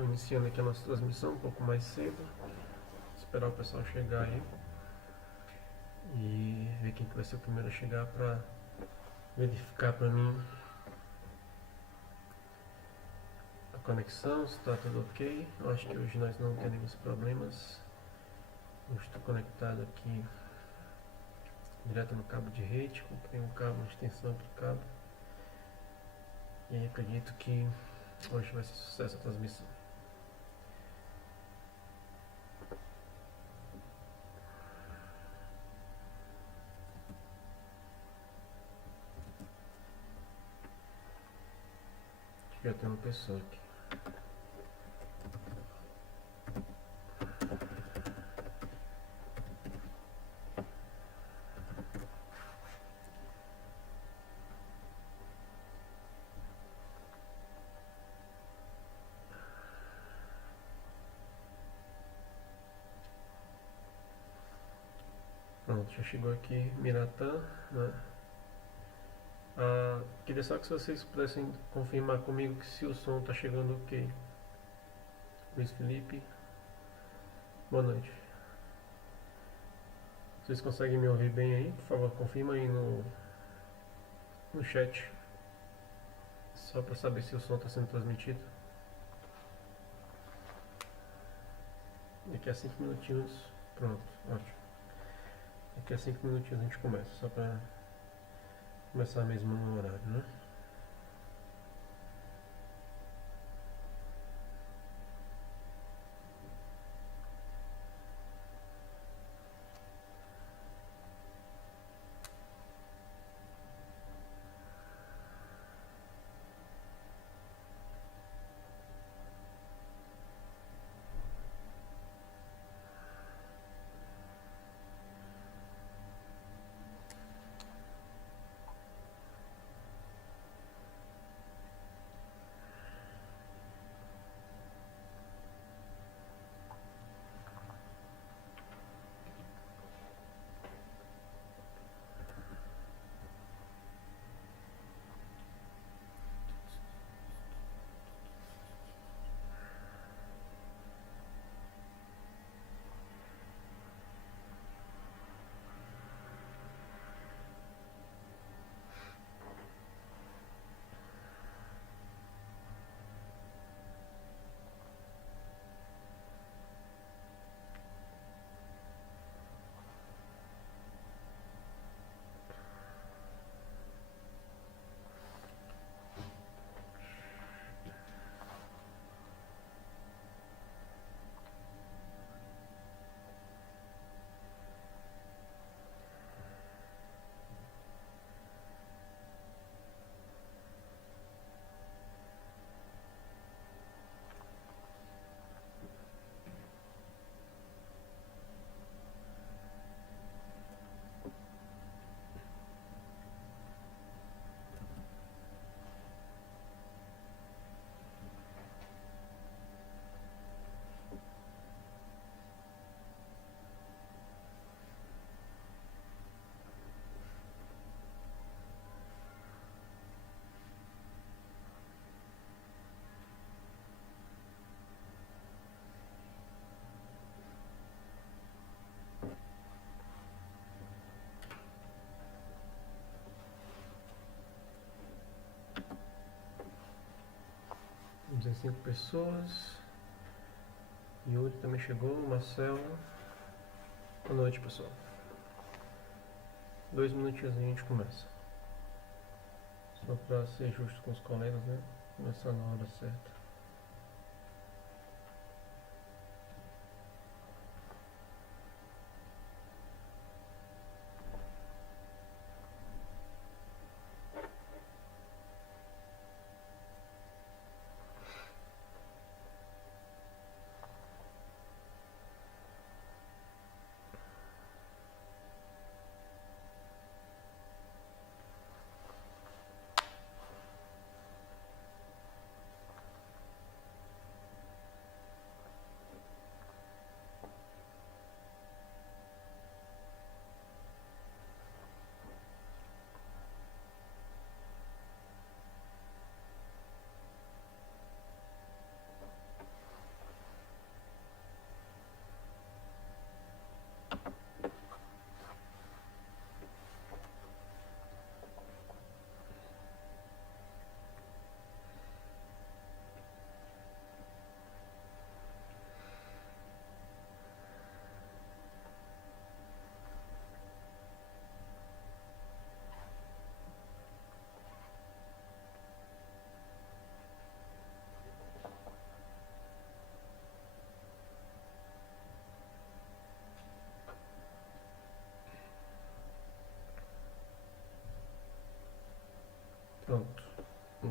Estou iniciando aqui a nossa transmissão um pouco mais cedo. Esperar o pessoal chegar aí e ver quem que vai ser o primeiro a chegar para verificar para mim a conexão, se está tudo ok. Eu acho que hoje nós não teremos problemas. Eu estou conectado aqui direto no cabo de rede, comprei um cabo de extensão para o cabo e acredito que hoje vai ser sucesso a transmissão. Já tem uma pessoa aqui. Pronto, já chegou aqui Miratã, né? Queria só que vocês pudessem confirmar comigo que se o som está chegando ok. Luiz Felipe, boa noite. Vocês conseguem me ouvir bem aí? Por favor, confirma aí no chat. Só para saber se o som está sendo transmitido. Daqui a 5 minutinhos, pronto, ótimo. Daqui a 5 minutinhos a gente começa, só para começar mesmo no horário, né? Vamos em 5 pessoas. Yuri também chegou, Marcelo. Boa noite, pessoal. 2 minutinhos e a gente começa. Só para ser justo com os colegas, né? Começar na hora certa.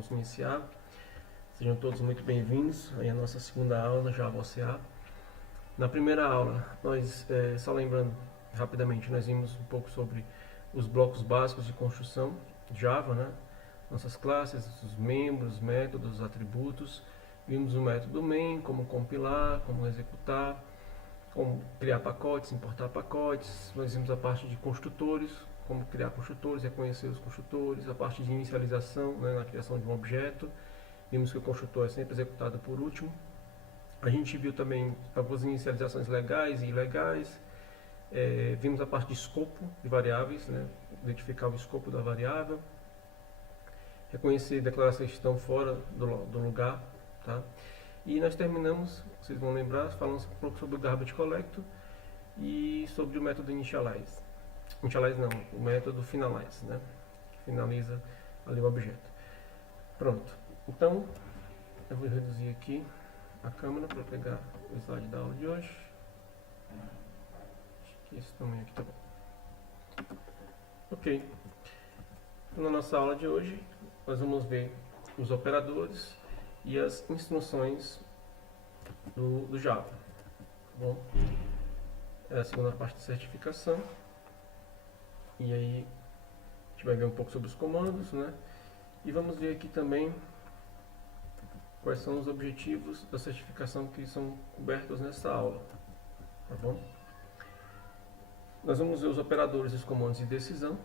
vamos iniciar. Sejam todos muito bem-vindos à nossa segunda aula na Java OCA. Na primeira aula, nós, só lembrando rapidamente, nós vimos um pouco sobre os blocos básicos de construção Java, né? Nossas classes, os membros, métodos, atributos. Vimos o método main, como compilar, como executar, como criar pacotes, importar pacotes. Nós vimos a parte de construtores, como criar construtores, reconhecer os construtores, a parte de inicialização, né, na criação de um objeto. Vimos que o construtor é sempre executado por último. A gente viu também algumas inicializações legais e ilegais. Vimos a parte de escopo de variáveis, né, identificar o escopo da variável. Reconhecer declarações que estão fora do lugar. Tá? E nós terminamos, vocês vão lembrar, falando um pouco sobre o garbage collector e sobre o método initialize. Initialize não, o método finalize, né? Que finaliza ali o objeto. Pronto. Então, eu vou reduzir aqui a câmera para pegar o slide da aula de hoje. Acho que esse tamanho aqui tá bom. Ok. Então, na nossa aula de hoje, nós vamos ver os operadores e as instruções do Java. Tá bom? É a segunda parte de certificação. E aí a gente vai ver um pouco sobre os comandos, né? E vamos ver aqui também quais são os objetivos da certificação que são cobertos nessa aula. Tá bom? Nós vamos ver os operadores e os comandos de decisão.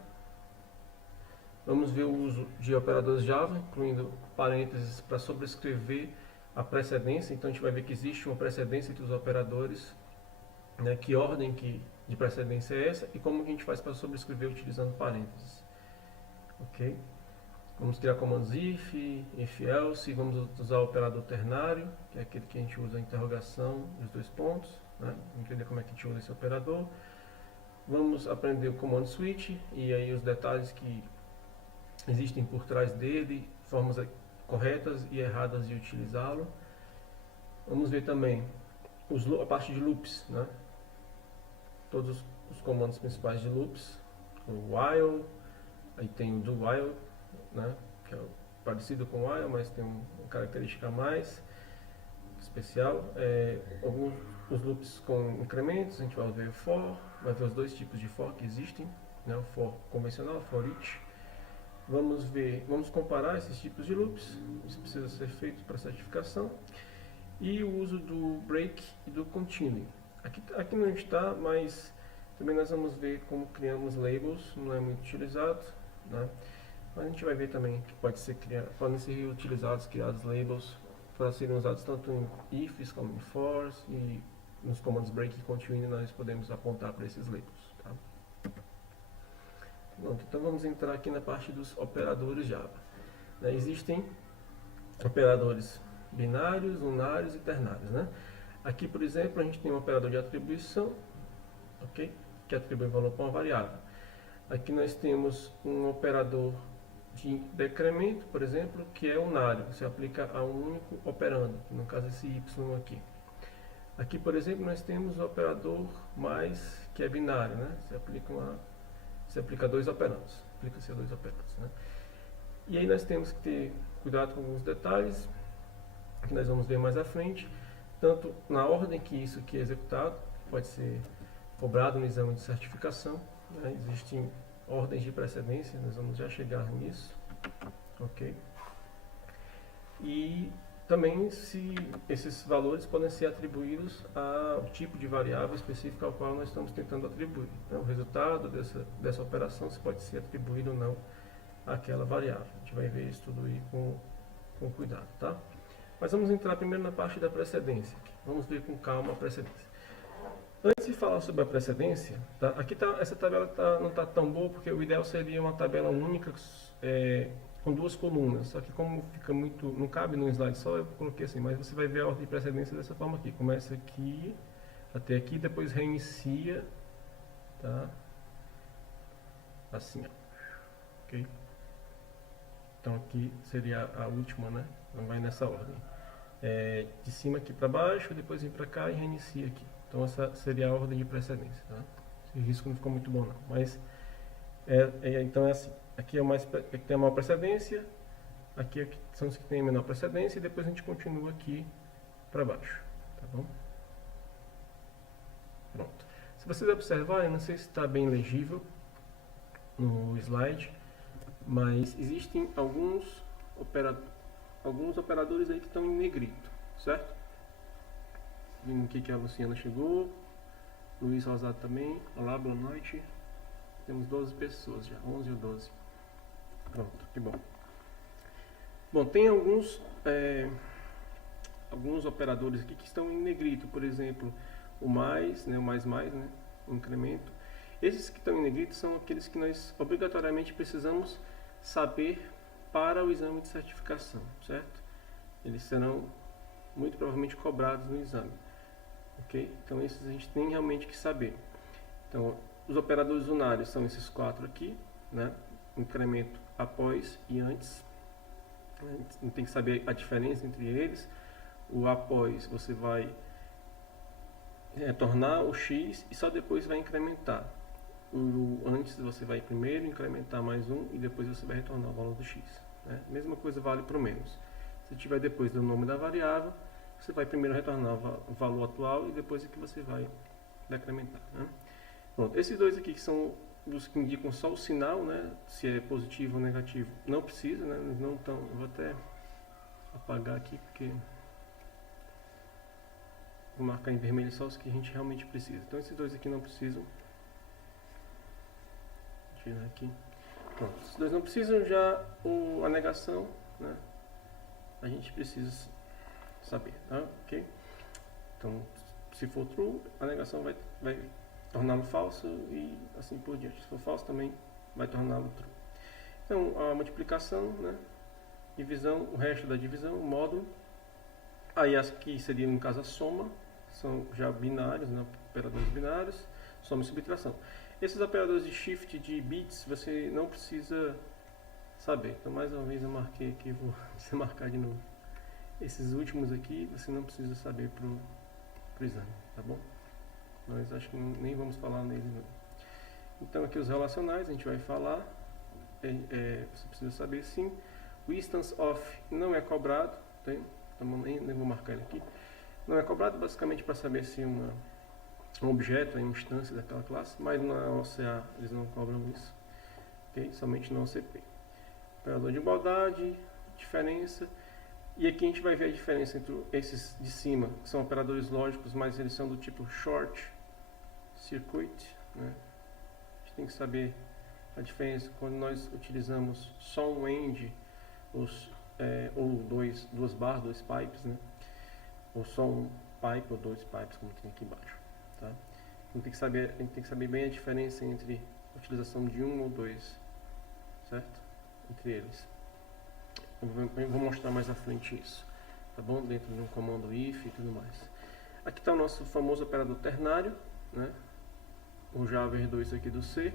Vamos ver o uso de operadores Java, incluindo parênteses para sobrescrever a precedência. Então a gente vai ver que existe uma precedência entre os operadores, né? Que ordem de precedência é essa e como a gente faz para sobrescrever utilizando parênteses. Ok? Vamos criar comandos if else, vamos usar o operador ternário, que é aquele que a gente usa a interrogação e os dois pontos, né? Entender como é que a gente usa esse operador. Vamos aprender o comando switch e aí os detalhes que existem por trás dele, formas corretas e erradas de utilizá-lo. Vamos ver também a parte de loops, né? Todos os comandos principais de loops, o while, aí tem o do while, né? Que é parecido com o while, mas tem uma característica a mais especial. Os loops com incrementos, a gente vai ver o for, vai ver os dois tipos de for que existem, né? O for convencional, o for each. Vamos comparar esses tipos de loops, isso precisa ser feito para certificação, e o uso do break e do continue. Aqui não está, mas também nós vamos ver como criamos labels, não é muito utilizado, né? Mas a gente vai ver também que podem ser utilizados, criados labels, para serem usados tanto em ifs como em fors, e nos comandos break e continue nós podemos apontar para esses labels. Tá? Pronto, então vamos entrar aqui na parte dos operadores Java. Existem operadores binários, unários e ternários, né? Aqui, por exemplo, a gente tem um operador de atribuição, okay? Que atribui valor para uma variável. Aqui nós temos um operador de decremento, por exemplo, que é unário, se aplica a um único operando, no caso esse y aqui. Aqui, por exemplo, nós temos o operador mais, que é binário, né? Se aplica a dois operandos, aplica-se a dois operandos, né? E aí nós temos que ter cuidado com alguns detalhes, que nós vamos ver mais à frente, tanto na ordem que isso aqui é executado, pode ser cobrado no exame de certificação, né? Existem ordens de precedência, nós vamos já chegar nisso, ok? E também se esses valores podem ser atribuídos ao tipo de variável específica ao qual nós estamos tentando atribuir. Então, o resultado dessa operação se pode ser atribuído ou não àquela variável. A gente vai ver isso tudo aí com cuidado, tá? Mas vamos entrar primeiro na parte da precedência. Vamos ver com calma a precedência. Antes de falar sobre a precedência, tá? Aqui essa tabela não está tão boa, porque o ideal seria uma tabela única com duas colunas, só que como fica muito, não cabe num slide só, eu coloquei assim, mas você vai ver a ordem de precedência dessa forma aqui, começa aqui, até aqui, depois reinicia, tá? Assim, ó. Ok? Então aqui seria a última, né? Não vai nessa ordem. De cima aqui para baixo, depois vem para cá e reinicia aqui. Então essa seria a ordem de precedência, tá? Esse risco não ficou muito bom não, mas então é assim. Aqui tem a maior precedência, Aqui são os que têm menor precedência e depois a gente continua aqui para baixo, tá bom? Pronto. Se vocês observarem, não sei se está bem legível no slide, mas existem alguns operadores aí que estão em negrito, certo? Vendo aqui que a Luciana chegou, Luiz Rosado também. Olá, boa noite. Temos 12 pessoas já, 11 ou 12. Pronto, que bom. Bom, tem alguns operadores aqui que estão em negrito, por exemplo, o mais, né, o incremento. Esses que estão em negrito são aqueles que nós obrigatoriamente precisamos saber para o exame de certificação, certo? Eles serão muito provavelmente cobrados no exame, ok? Então esses a gente tem realmente que saber. Então os operadores unários são esses 4 aqui, né? Incremento após e antes. A gente tem que saber a diferença entre eles. O após você vai retornar o x e só depois vai incrementar. O antes você vai primeiro incrementar mais 1 e depois você vai retornar o valor do x, né? Mesma coisa vale para o menos. Se tiver depois do nome da variável, você vai primeiro retornar o valor atual e depois é que você vai decrementar, né? Pronto, esses dois aqui que são os que indicam só o sinal, né? Se é positivo ou negativo, não precisa, né? Eles não estão. Eu vou até apagar aqui porque vou marcar em vermelho só os que a gente realmente precisa. Então esses dois aqui não precisam. Tirar aqui. Pronto, esses dois não precisam. Já a negação, né? A gente precisa saber, tá? Ok? Então, se for true, a negação vai torná-lo falso e assim por diante. Se for falso, também vai torná-lo true. Então, a multiplicação, né? Divisão, o resto da divisão, o módulo. Aí as que seriam, no caso, a soma, são já binários, né? Operadores binários, soma e subtração. Esses operadores de shift de bits, você não precisa saber. Então, mais uma vez eu marquei aqui, vou marcar de novo. Esses últimos aqui, você não precisa saber para o exame, tá bom? Nós acho que nem vamos falar neles não. Então aqui os relacionais a gente vai falar, você precisa saber sim. O instance of não é cobrado, tem? Então nem vou marcar ele aqui. Não é cobrado basicamente para saber se um objeto é uma instância daquela classe, mas na OCA eles não cobram isso, ok? Somente na OCP. Operador de igualdade, diferença. E aqui a gente vai ver a diferença entre esses de cima, que são operadores lógicos, mas eles são do tipo short circuit, né? A gente tem que saber a diferença quando nós utilizamos só um end ou duas barras, dois pipes, né? Ou só um pipe ou dois pipes, como tem aqui embaixo, tá? Então, a gente tem que saber bem a diferença entre a utilização de um ou dois, certo? Entre eles. Eu vou mostrar mais à frente isso, tá bom? Dentro de um comando if e tudo mais. Aqui está o nosso famoso operador ternário, né? O Java herdou isso aqui do C.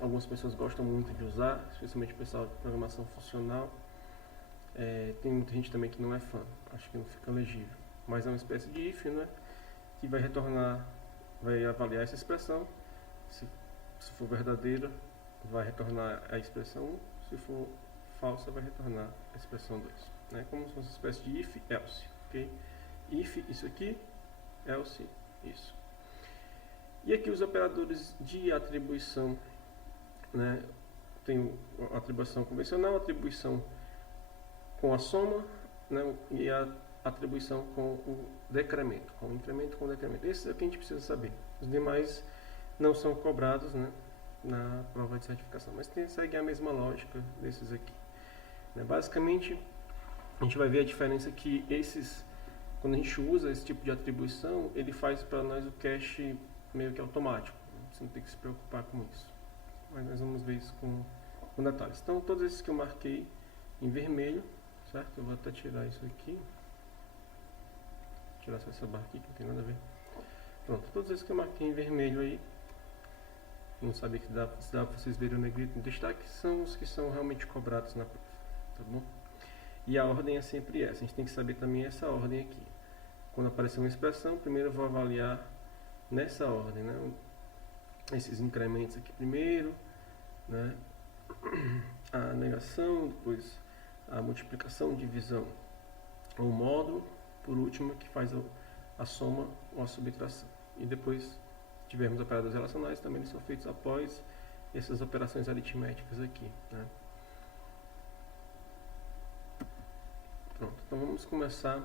Algumas pessoas gostam muito de usar, especialmente o pessoal de programação funcional. Tem muita gente também que não é fã, acho que não fica legível. Mas é uma espécie de if, né? Que vai retornar, vai avaliar essa expressão. Se for verdadeira, vai retornar a expressão 1. Se for falsa, vai retornar a expressão 2, né? Como se fosse uma espécie de if, else, ok? If, isso aqui, else, isso. E aqui os operadores de atribuição, né? Tem a atribuição convencional, a atribuição com a soma, né? E a atribuição com o decremento, com o incremento com o decremento. Esse é o que a gente precisa saber. Os demais não são cobrados, né, na prova de certificação, mas segue a mesma lógica desses aqui. Basicamente, a gente vai ver a diferença que quando a gente usa esse tipo de atribuição, ele faz para nós o cache meio que automático. Você não tem que se preocupar com isso. Mas nós vamos ver isso com detalhes. Então, todos esses que eu marquei em vermelho, certo? Eu vou até tirar isso aqui. Tirar só essa barra aqui, que não tem nada a ver. Pronto, todos esses que eu marquei em vermelho aí, não sabia se dá para vocês verem o negrito em destaque, são os que são realmente cobrados na prova, tá bom? E a ordem é sempre essa, a gente tem que saber também essa ordem aqui. Quando aparecer uma expressão, primeiro eu vou avaliar nessa ordem, né? Esses incrementos aqui primeiro, né? A negação, depois a multiplicação, divisão ou módulo, por último que faz a soma ou a subtração. E depois, se tivermos operadores relacionais, também eles são feitos após essas operações aritméticas aqui, né? Pronto, então vamos começar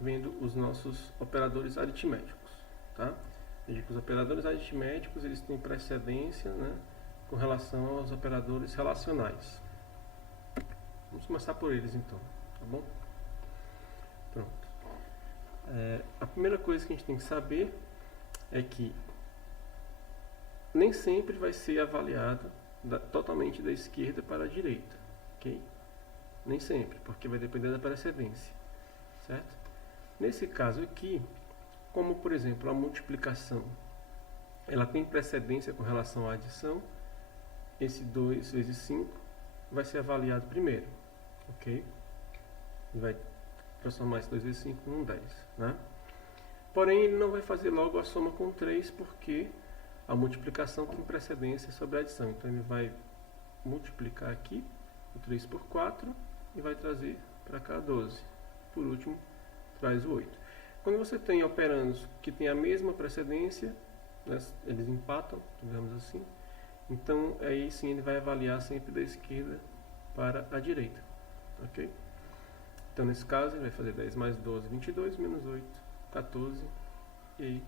vendo os nossos operadores aritméticos, tá? Veja que os operadores aritméticos eles têm precedência, né, com relação aos operadores relacionais. Vamos começar por eles então, tá bom? Pronto. A primeira coisa que a gente tem que saber é que nem sempre vai ser avaliado totalmente da esquerda para a direita, ok? Nem sempre, porque vai depender da precedência, certo? Nesse caso aqui, como por exemplo a multiplicação, ela tem precedência com relação à adição, esse 2 vezes 5 vai ser avaliado primeiro, ok? E vai transformar esse 2 vezes 5 num 10, né? Porém, ele não vai fazer logo a soma com 3, porque a multiplicação tem precedência sobre a adição. Então, ele vai multiplicar aqui o 3 por 4 e vai trazer para cá 12. Por último, traz o 8. Quando você tem operandos que têm a mesma precedência, né, eles empatam, digamos assim, então aí sim ele vai avaliar sempre da esquerda para a direita, ok? Então nesse caso ele vai fazer 10 mais 12, 22, menos 8, 14, e aí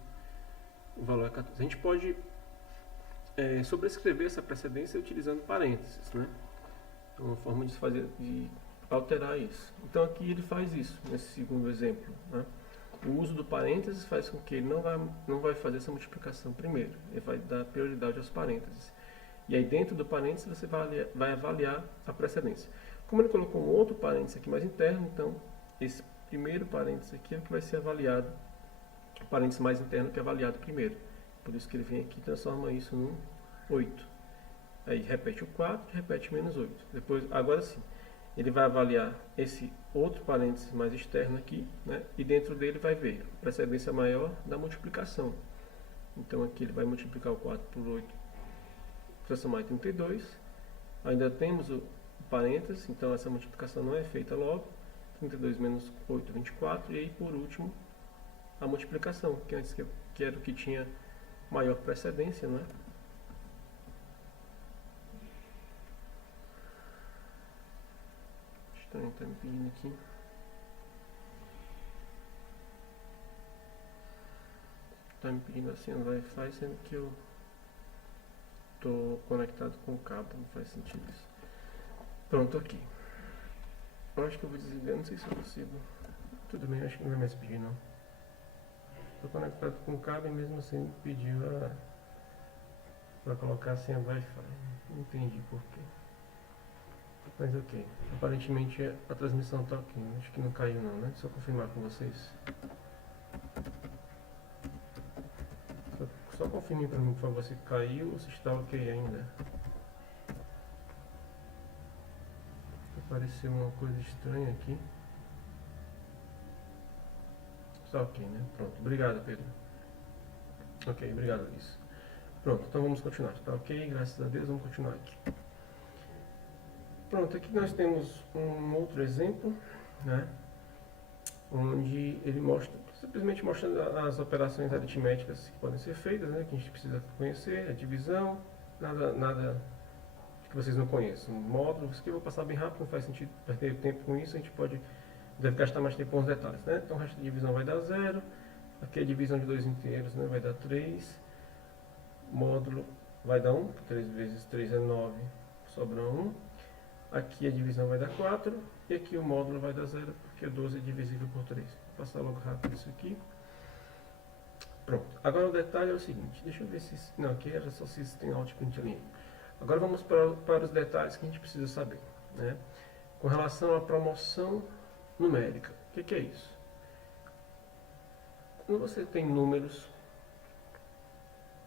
o valor é 14. A gente pode sobrescrever essa precedência utilizando parênteses, né? É uma forma de alterar isso. Então aqui ele faz isso, nesse segundo exemplo, né? O uso do parênteses faz com que ele não vai fazer essa multiplicação primeiro, ele vai dar prioridade aos parênteses. E aí dentro do parênteses você vai avaliar a precedência. Como ele colocou um outro parênteses aqui mais interno, então esse primeiro parênteses aqui é o que vai ser avaliado, o parênteses mais interno que é avaliado primeiro. Por isso que ele vem aqui e transforma isso num 8. Aí repete o 4 e repete menos 8. Depois, agora sim, ele vai avaliar esse outro parênteses mais externo aqui, né? E dentro dele vai ver a precedência maior da multiplicação. Então aqui ele vai multiplicar o 4 por 8, transformar em 32. Ainda temos o parênteses, então essa multiplicação não é feita logo. 32 menos 8, 24. E aí por último a multiplicação, que antes que era o que tinha maior precedência, né? Estranho, está me pedindo aqui. Está me pedindo assim no Wi-Fi, sendo que eu estou conectado com o cabo, não faz sentido isso. Pronto, aqui. Eu acho que eu vou desligar, não sei se eu consigo. Tudo bem, acho que não vai mais pedir não. Estou conectado com o cabo e mesmo assim me pediu para colocar a senha do Wi-Fi. Não entendi porquê. Mas ok. Aparentemente a transmissão está ok. Acho que não caiu não, né? Só confirmar com vocês. Só confirme para mim, por favor, se caiu ou se está ok ainda. Apareceu uma coisa estranha aqui. Está ok, né? Pronto. Obrigado, Pedro. Ok, obrigado, Luiz. Pronto, então vamos continuar. Está ok, graças a Deus, vamos continuar aqui. Pronto, aqui nós temos um outro exemplo, né? Onde ele simplesmente mostrando as operações aritméticas que podem ser feitas, né? Que a gente precisa conhecer, a divisão, nada que vocês não conheçam. Módulos, que eu vou passar bem rápido, não faz sentido perder tempo com isso, a gente deve gastar mais tempo com os detalhes, né? Então o resto da divisão vai dar 0, aqui a divisão de dois inteiros, né? Vai dar 3, módulo vai dar 1, 3 vezes 3 é 9, sobra 1, aqui a divisão vai dar 4, e aqui o módulo vai dar 0, porque 12 é divisível por 3. Vou passar logo rápido isso aqui. Pronto, agora o detalhe é o seguinte, deixa eu ver se... Não, aqui era só se tem outprint ali. Agora vamos para os detalhes que a gente precisa saber, né? Com relação à promoção numérica, o que é isso? Quando você tem números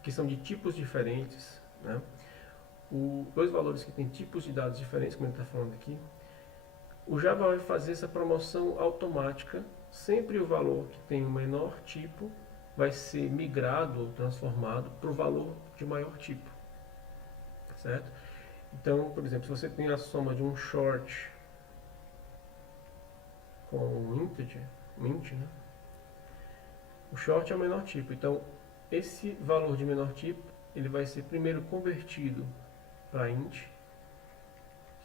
que são de tipos diferentes, né? Dois valores que têm tipos de dados diferentes, como ele está falando aqui, o Java vai fazer essa promoção automática. Sempre o valor que tem o menor tipo vai ser migrado ou transformado para o valor de maior tipo, certo? Então, por exemplo, se você tem a soma de um short com o integer, o int, né? O short é o menor tipo, então esse valor de menor tipo, ele vai ser primeiro convertido para int,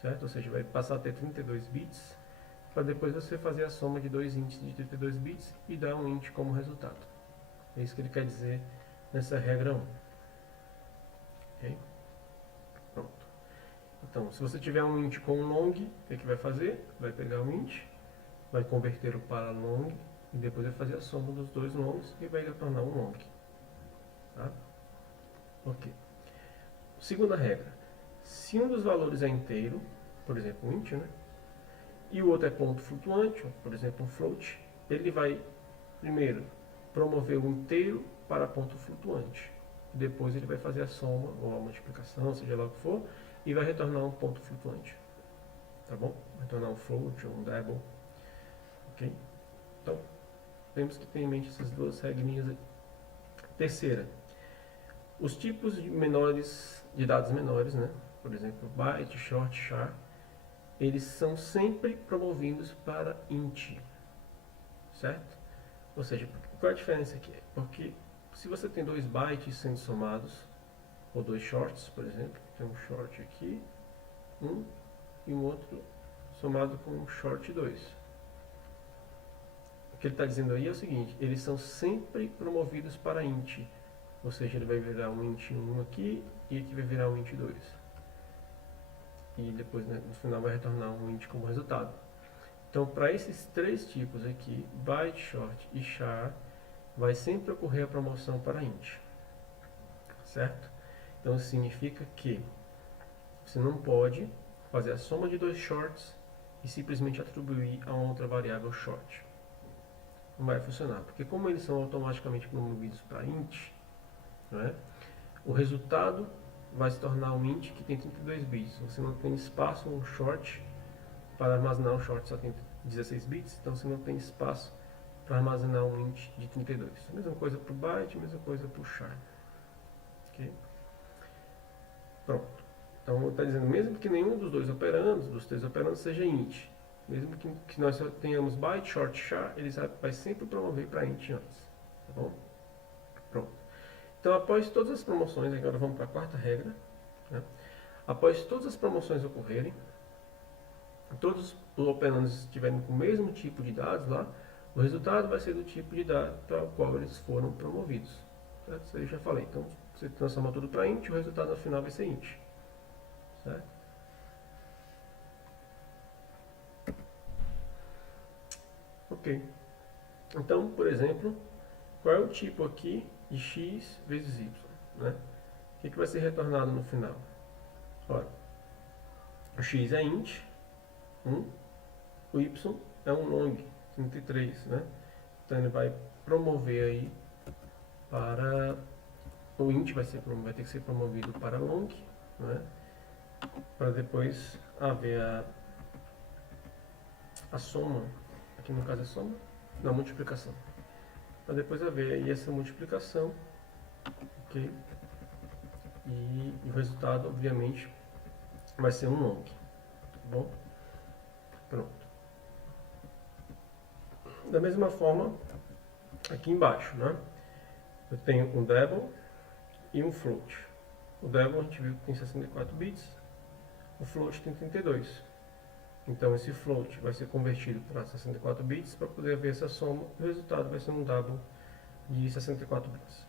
certo? Ou seja, vai passar a ter 32 bits, para depois você fazer a soma de dois ints de 32 bits e dar um int como resultado. É isso que ele quer dizer nessa regra 1. Ok? Pronto. Então, se você tiver um int com um long, o que vai fazer? Vai pegar o int, vai converter o para long, e depois vai fazer a soma dos dois longs e vai retornar um long. Tá? Ok. Segunda regra. Se um dos valores é inteiro, por exemplo, um int, né? E o outro é ponto flutuante, por exemplo, um float, ele vai primeiro promover o inteiro para ponto flutuante. Depois ele vai fazer a soma ou a multiplicação, seja lá o que for, e vai retornar um ponto flutuante. Tá bom? Vai retornar um float ou um double. Ok? Então, temos que ter em mente essas duas regrinhas aí. Terceira, os tipos de dados menores, né? Por exemplo, byte, short, char, eles são sempre promovidos para int, certo? Ou seja, qual a diferença aqui? Porque se você tem dois bytes sendo somados, ou dois shorts, por exemplo, tem um short aqui, e um outro somado com um short 2. O que ele está dizendo aí é o seguinte, eles são sempre promovidos para int, ou seja, ele vai virar um int 1 aqui, e aqui vai virar um int 2. E depois, né, no final, vai retornar um int como resultado. Então, para esses três tipos aqui, byte, short e char, vai sempre ocorrer a promoção para int, certo? Então, significa que você não pode fazer a soma de dois shorts e simplesmente atribuir a outra variável short. Não vai funcionar, porque como eles são automaticamente promovidos para int, né, o resultado vai se tornar um int que tem 32 bits. Você não tem espaço no short para armazenar um short, só tem 16 bits, então você não tem espaço para armazenar um int de 32. A mesma coisa para o byte, a mesma coisa para o char. Okay? Pronto. Então está dizendo, mesmo que nenhum dos dois operandos, dos três operandos, seja int, mesmo que nós só tenhamos byte, short, char, ele vai sempre promover para int antes. Tá bom? Pronto. Então, após todas as promoções, agora vamos para a quarta regra. Né? Após todas as promoções ocorrerem, todos os operandos estiverem com o mesmo tipo de dados lá, o resultado vai ser do tipo de dado para o qual eles foram promovidos. Certo? Isso aí eu já falei. Então, você transforma tudo para int, o resultado no final vai ser int. Certo? Ok. Então, por exemplo, qual é o tipo aqui de x vezes y? Né? O que vai ser retornado no final? Ora, o x é int, 1, o y é um long, 33, né? Então ele vai promover aí para... O int vai ter que ser promovido para long, né? Para depois haver a soma, aqui no caso é soma, na multiplicação. Para depois haver aí essa multiplicação, ok? E o resultado, obviamente, vai ser um long, tá bom? Pronto. Da mesma forma, aqui embaixo, né? Eu tenho um double e um float. O double a gente viu que tem 64 bits, o float tem 32. Então esse float vai ser convertido para 64 bits para poder haver essa soma, e o resultado vai ser um double de 64 bits.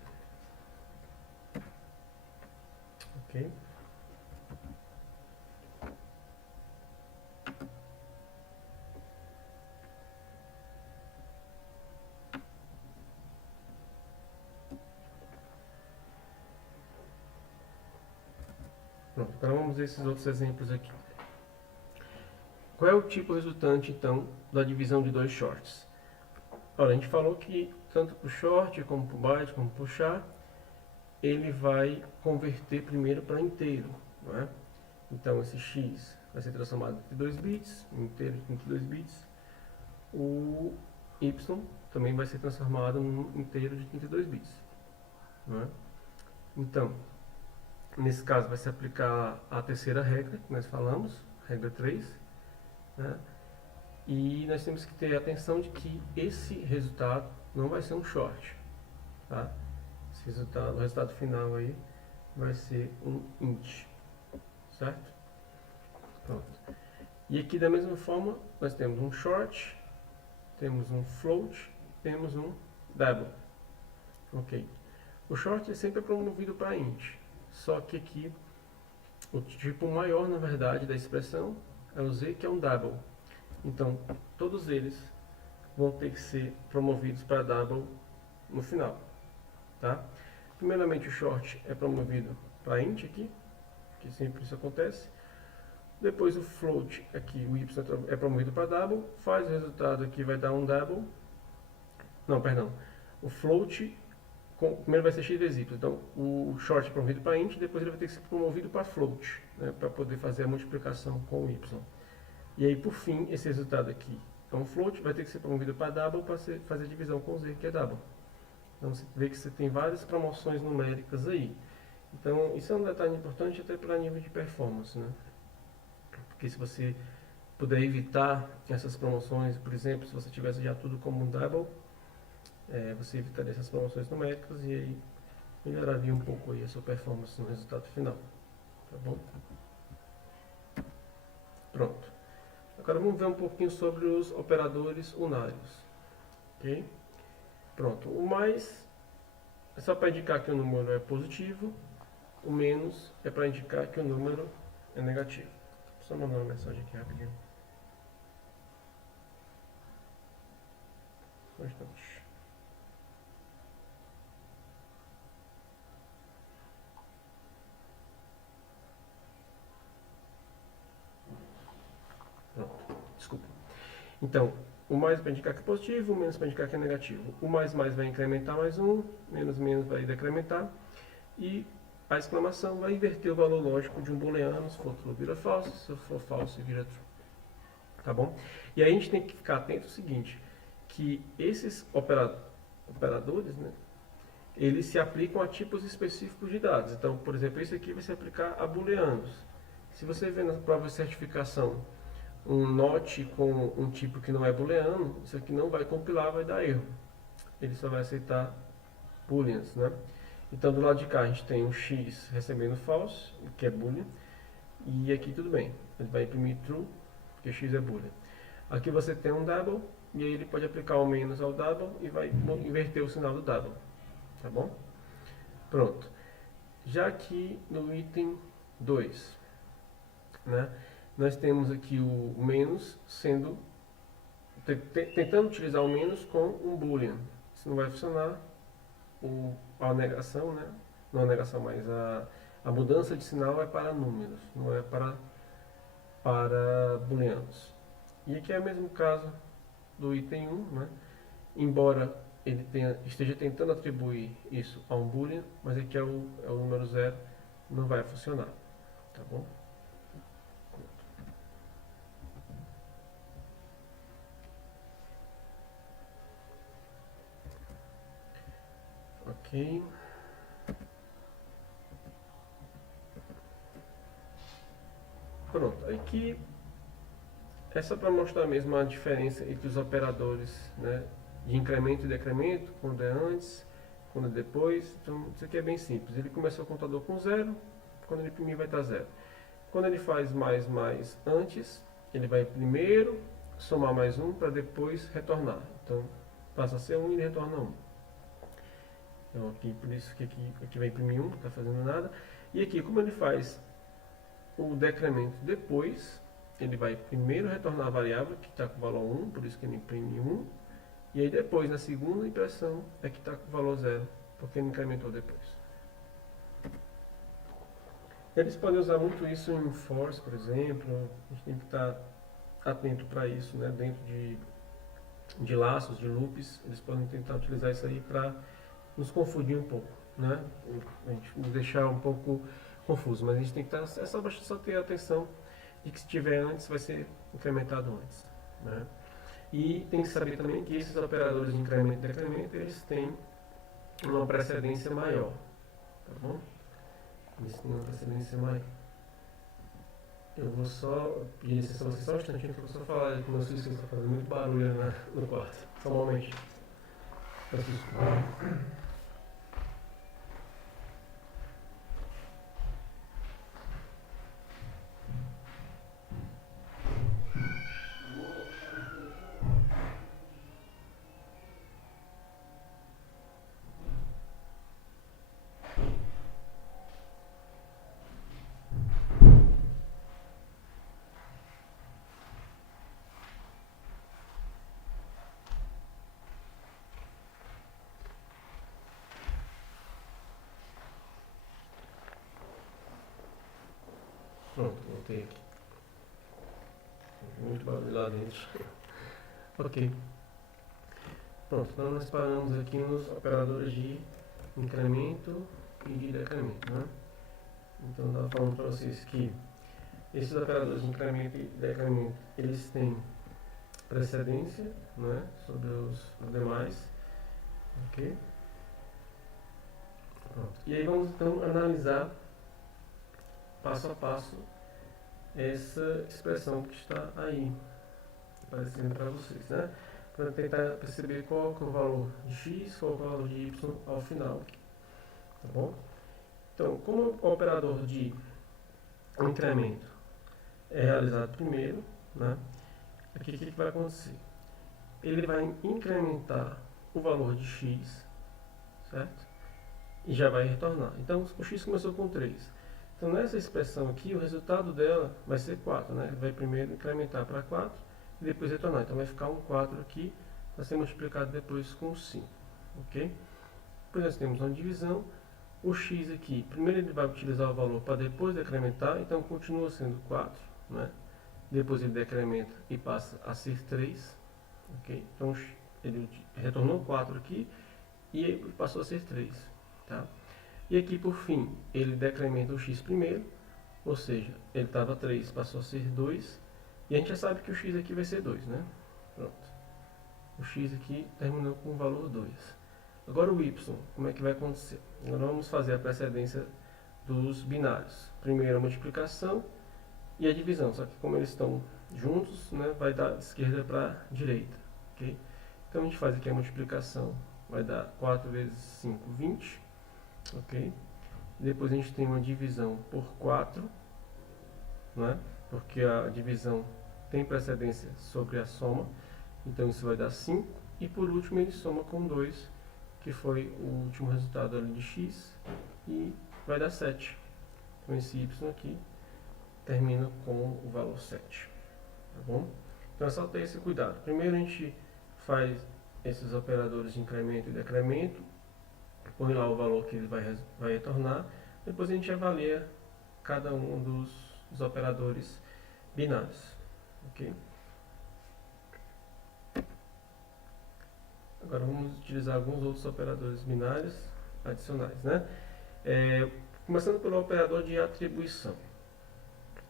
Ok? Pronto, agora vamos ver esses outros exemplos aqui. Qual é o tipo resultante, então, da divisão de dois shorts? Olha, a gente falou que tanto para o short, como para o byte, como para o char, ele vai converter primeiro para inteiro. Não é? Então, esse x vai ser transformado em 32 bits, inteiro de 32 bits. O y também vai ser transformado em inteiro de 32 bits. Não é? Então, nesse caso vai se aplicar a terceira regra que nós falamos, regra 3. Né? E nós temos que ter atenção de que esse resultado não vai ser um short, tá? Esse resultado, o resultado final aí vai ser um int, certo? Pronto. E aqui da mesma forma nós temos um short, temos um float, temos um double. Ok. O short sempre é promovido para int, só que aqui o tipo maior, na verdade, da expressão é o z, que é um double. Então, todos eles vão ter que ser promovidos para double no final, tá? Primeiramente, o short é promovido para int aqui, que sempre isso acontece. Depois o float aqui, o y é promovido para double, faz o resultado aqui, vai dar um double. Não, perdão. O float primeiro vai ser x vezes y. Então, o short é promovido para int, depois ele vai ter que ser promovido para float, né, para poder fazer a multiplicação com o y. E aí, por fim, esse resultado aqui é um float, vai ter que ser promovido para double para fazer a divisão com z, que é double. Então, você vê que você tem várias promoções numéricas aí. Então, isso é um detalhe importante até para nível de performance, né? Porque se você puder evitar essas promoções, por exemplo, se você tivesse já tudo como um double, você evitaria essas promoções numéricas e aí melhoraria um pouco aí a sua performance no resultado final, tá bom? Pronto. Agora vamos ver um pouquinho sobre os operadores unários, ok? Pronto. O mais é só para indicar que o número é positivo, o menos é para indicar que o número é negativo. Só mandar uma mensagem aqui rapidinho. Só um instante. Pronto, desculpa. Então, o mais para indicar que é positivo, o menos para indicar que é negativo. O mais vai incrementar mais um, menos vai decrementar. E a exclamação vai inverter o valor lógico de um booleano, se for true vira falso, se for falso vira true. Tá bom? E aí a gente tem que ficar atento ao seguinte, que esses operadores, né, eles se aplicam a tipos específicos de dados. Então, por exemplo, esse aqui vai se aplicar a booleanos. Se você vê na prova de certificação um not com um tipo que não é booleano, isso aqui não vai compilar, vai dar erro. Ele só vai aceitar booleans, né? Então, do lado de cá a gente tem um x recebendo false, que é boolean, e aqui tudo bem, ele vai imprimir true, porque x é boolean. Aqui você tem um double, e aí ele pode aplicar o menos ao double e vai inverter o sinal do double, tá bom? Pronto. Já aqui no item 2, né, nós temos aqui o menos sendo, tentando utilizar o menos com um boolean. Isso não vai funcionar. A negação, né? Não a negação, mas a mudança de sinal é para números, não é para booleanos. E aqui é o mesmo caso do item 1, né? Embora ele esteja tentando atribuir isso a um boolean, mas aqui é o número 0, não vai funcionar, tá bom? Ok. Pronto, aqui é só para mostrar mesmo a diferença entre os operadores, né, de incremento e decremento, quando é antes, quando é depois. Então isso aqui é bem simples. Ele começa o contador com 0, quando ele imprimir vai estar 0. Quando ele faz mais antes, ele vai primeiro somar mais 1 para depois retornar. Então passa a ser 1 e ele retorna 1. Então aqui, por isso que aqui vai imprimir 1, não está fazendo nada. E aqui, como ele faz o decremento depois, ele vai primeiro retornar a variável que está com o valor 1, por isso que ele imprime 1. E aí depois, na segunda impressão, é que está com o valor 0, porque ele incrementou depois. Eles podem usar muito isso em force, por exemplo. A gente tem que estar atento para isso, né? Dentro de laços, de loops, eles podem tentar utilizar isso aí para nos confundir um pouco, né? A gente nos deixar um pouco confuso, mas a gente tem que estar, é só ter atenção de que se tiver antes vai ser incrementado antes, né? E tem que saber também que esses operadores de incremento e decremento, eles têm uma precedência maior, tá bom? Eles têm uma precedência maior. Eu vou só pedir licença a vocês só um instantinho que eu vou só falar com meus filhos que estão fazendo muito barulho no quarto. Só um momento. Peço desculpa. Pronto, voltei aqui. Muito barulho lá dentro. Ok. Pronto, então nós paramos aqui nos operadores de incremento e de decremento, né? Então eu estava falando para vocês que esses operadores de incremento e decremento, eles têm precedência, né, sobre os demais, ok? Pronto. E aí vamos então analisar passo a passo essa expressão que está aí aparecendo para vocês, né? Para tentar perceber qual é o valor de x, qual é o valor de y ao final, tá bom? Então, como o operador de incremento é realizado primeiro, né? Aqui o que vai acontecer? Ele vai incrementar o valor de x, certo? E já vai retornar. Então, o x começou com 3. Então, nessa expressão aqui, o resultado dela vai ser 4, né? Ele vai primeiro incrementar para 4 e depois retornar. Então, vai ficar um 4 aqui, para ser multiplicado depois com 5, ok? Depois nós temos uma divisão. O x aqui, primeiro ele vai utilizar o valor para depois decrementar, então continua sendo 4, né? Depois ele decrementa e passa a ser 3, ok? Então, ele retornou 4 aqui e passou a ser 3, tá? E aqui, por fim, ele decrementa o x primeiro, ou seja, ele estava 3, passou a ser 2, e a gente já sabe que o x aqui vai ser 2, né? Pronto. O x aqui terminou com o valor 2. Agora o y, como é que vai acontecer? Agora vamos fazer a precedência dos binários. Primeiro a multiplicação e a divisão, só que como eles estão juntos, né, vai dar de esquerda para direita, ok? Então a gente faz aqui a multiplicação, vai dar 4 vezes 5, 20. Ok? Depois a gente tem uma divisão por 4, né? Porque a divisão tem precedência sobre a soma, então isso vai dar 5. E por último ele soma com 2, que foi o último resultado ali de x, e vai dar 7. Então esse y aqui termina com o valor 7. Tá bom? Então é só ter esse cuidado. Primeiro a gente faz esses operadores de incremento e decremento, põe lá o valor que ele vai retornar, depois a gente avalia cada um dos operadores binários, ok? Agora vamos utilizar alguns outros operadores binários adicionais, né? Começando pelo operador de atribuição.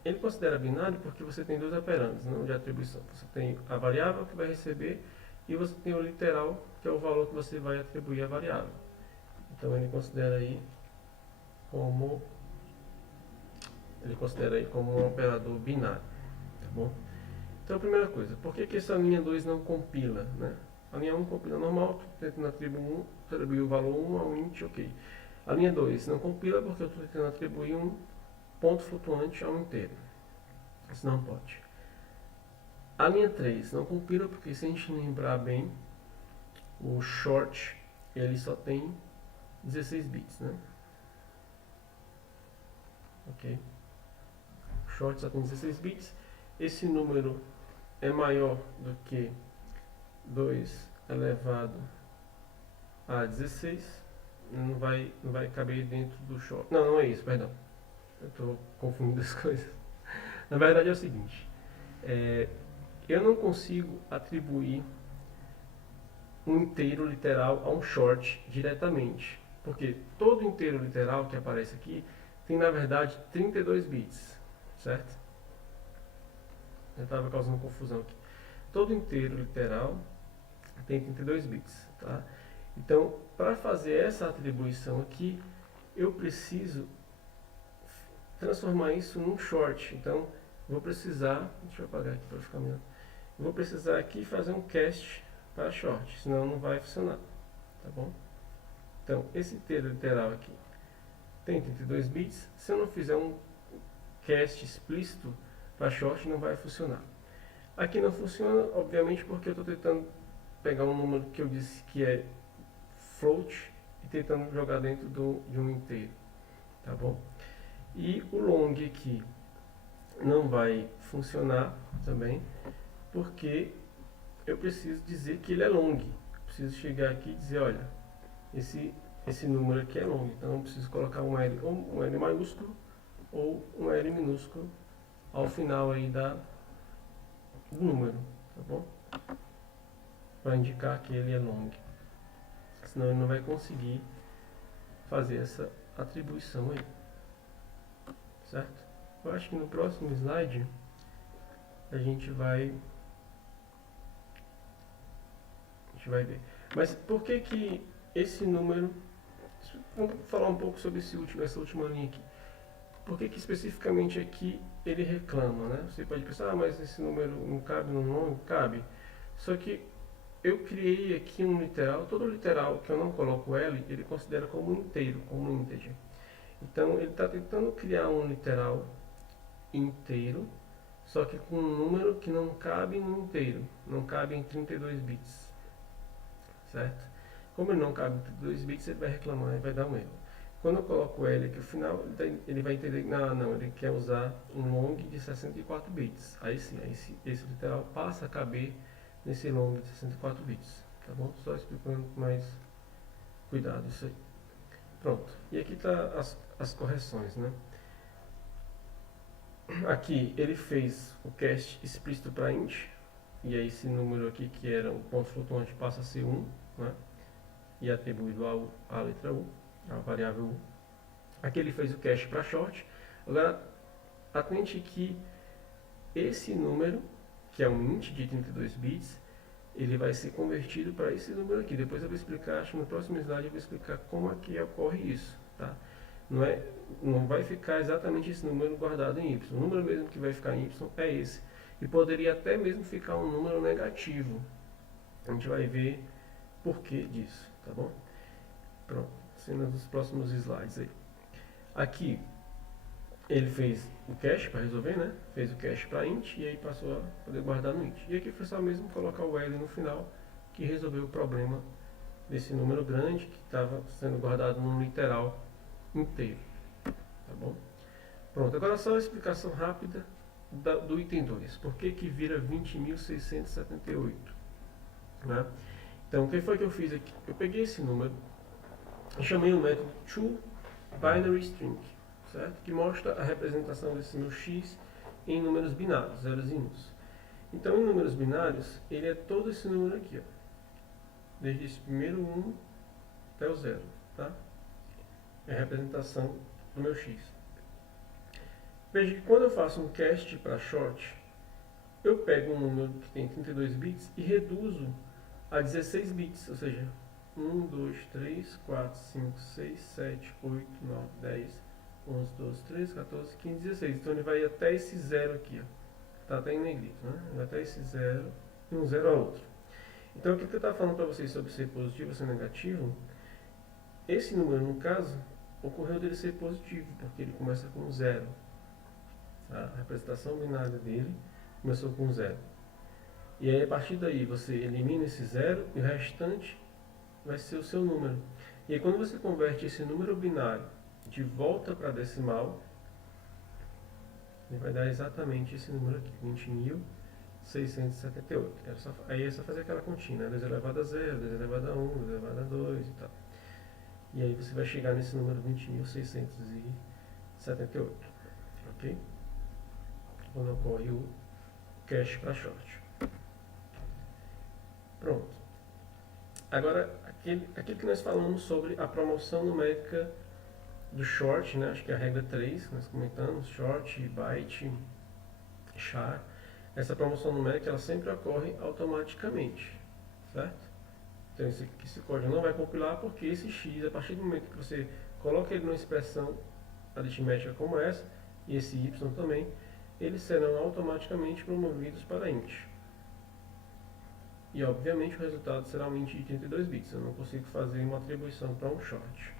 Ele considera binário porque você tem dois operandos, não de atribuição. Você tem a variável que vai receber e você tem o literal, que é o valor que você vai atribuir à variável. Então ele considera aí como um operador binário, tá bom? Então a primeira coisa, por que essa linha 2 não compila, né? A linha 1 compila normal, tentando atribuir o valor 1 ao int, ok. A linha 2 não compila porque eu estou tentando atribuir um ponto flutuante a um inteiro. Isso não pode. A linha 3 não compila porque, se a gente lembrar bem, o short ele só tem 16 bits, né? Ok. O short só tem 16 bits. Esse número é maior do que 2 elevado a 16. Não vai caber dentro do short. Não, não é isso, perdão. Eu estou confundindo as coisas. Na verdade é o seguinte. Eu não consigo atribuir um inteiro literal a um short diretamente. Porque todo inteiro literal que aparece aqui tem, na verdade, 32 bits, certo? Eu estava causando confusão aqui. Todo inteiro literal tem 32 bits, tá? Então, para fazer essa atribuição aqui, eu preciso transformar isso num short. Então, vou precisar, deixa eu apagar aqui para ficar melhor, vou precisar aqui fazer um cast para short, senão não vai funcionar, tá bom? Então, esse inteiro literal aqui tem 32 bits, se eu não fizer um cast explícito para short, não vai funcionar. Aqui não funciona, obviamente, porque eu estou tentando pegar um número que eu disse que é float e tentando jogar dentro de um inteiro, tá bom? E o long aqui não vai funcionar também, porque eu preciso dizer que ele é long. Preciso chegar aqui e dizer, olha, esse número aqui é long, então eu preciso colocar um L, ou um L maiúsculo ou um L minúsculo ao final aí do número, tá bom? Para indicar que ele é long. Senão ele não vai conseguir fazer essa atribuição aí, certo? Eu acho que no próximo slide a gente vai ver. Mas por que que esse número... Vamos falar um pouco sobre essa última linha aqui. Por que que especificamente aqui ele reclama, né? Você pode pensar, mas esse número não cabe no nome? Cabe. Só que eu criei aqui um literal, todo literal que eu não coloco L, ele considera como inteiro, como integer. Então ele está tentando criar um literal inteiro, só que com um número que não cabe no inteiro, não cabe em 32 bits, certo? Como ele não cabe em 32 bits, ele vai reclamar e vai dar um erro. Quando eu coloco L aqui no final, ele vai entender que não, ele quer usar um long de 64 bits. Aí sim, esse literal passa a caber nesse long de 64 bits, tá bom? Só explicando com mais cuidado isso aí. Pronto, e aqui está as correções, né? Aqui ele fez o cast explícito para int, e aí esse número aqui que era o ponto flutuante passa a ser 1, né? E atribuído à letra U, a variável U. Aqui ele fez o cache para short. Agora, atente que esse número, que é um int de 32 bits, ele vai ser convertido para esse número aqui. Depois eu vou explicar, acho que no próximo slide eu vou explicar como é que ocorre isso, tá? Não vai ficar exatamente esse número guardado em y. O número mesmo que vai ficar em y é esse. E poderia até mesmo ficar um número negativo. A gente vai ver por que disso, tá bom? Pronto, cenas dos próximos slides aí. Aqui, ele fez o cache para resolver, né? Fez o cache para int e aí passou a poder guardar no int. E aqui foi só mesmo colocar o L no final, que resolveu o problema desse número grande que estava sendo guardado num literal inteiro, tá bom? Pronto, agora só uma explicação rápida do item 2. Por que que vira 20.678? Né? Então, o que foi que eu fiz aqui? Eu peguei esse número e chamei o método toBinaryString, certo? Que mostra a representação desse meu x em números binários, zeros e uns. Então, em números binários, ele é todo esse número aqui, ó, desde esse primeiro 1 até o 0, tá? É a representação do meu x. Veja que quando eu faço um cast para short, eu pego um número que tem 32 bits e reduzo a 16 bits, ou seja, 1, 2, 3, 4, 5, 6, 7, 8, 9, 10, 11, 12, 13, 14, 15, 16. Então ele vai até esse zero aqui, ó. Tá até em negrito, né? Vai até esse zero e um zero a outro. Então o que eu estava falando para vocês sobre ser positivo ou ser negativo, esse número, no caso, ocorreu dele ser positivo, porque ele começa com zero. A representação binária dele começou com zero. E aí a partir daí você elimina esse zero e o restante vai ser o seu número. E aí quando você converte esse número binário de volta para decimal, ele vai dar exatamente esse número aqui, 20.678. Aí é só fazer aquela continha, né? 2 elevado a 0, 2 elevado a 1, 2 elevado a 2 e tal. E aí você vai chegar nesse número 20.678, ok? Quando ocorre o cache para short. Pronto. Agora, aquilo que nós falamos sobre a promoção numérica do short, né? Acho que é a regra 3, que nós comentamos, short, byte, char. Essa promoção numérica, ela sempre ocorre automaticamente, certo? Então, esse código não vai compilar porque esse x, a partir do momento que você coloca ele numa expressão aritmética como essa, e esse y também, eles serão automaticamente promovidos para int. E obviamente o resultado será um int de 32 bits. Eu não consigo fazer uma atribuição para um short.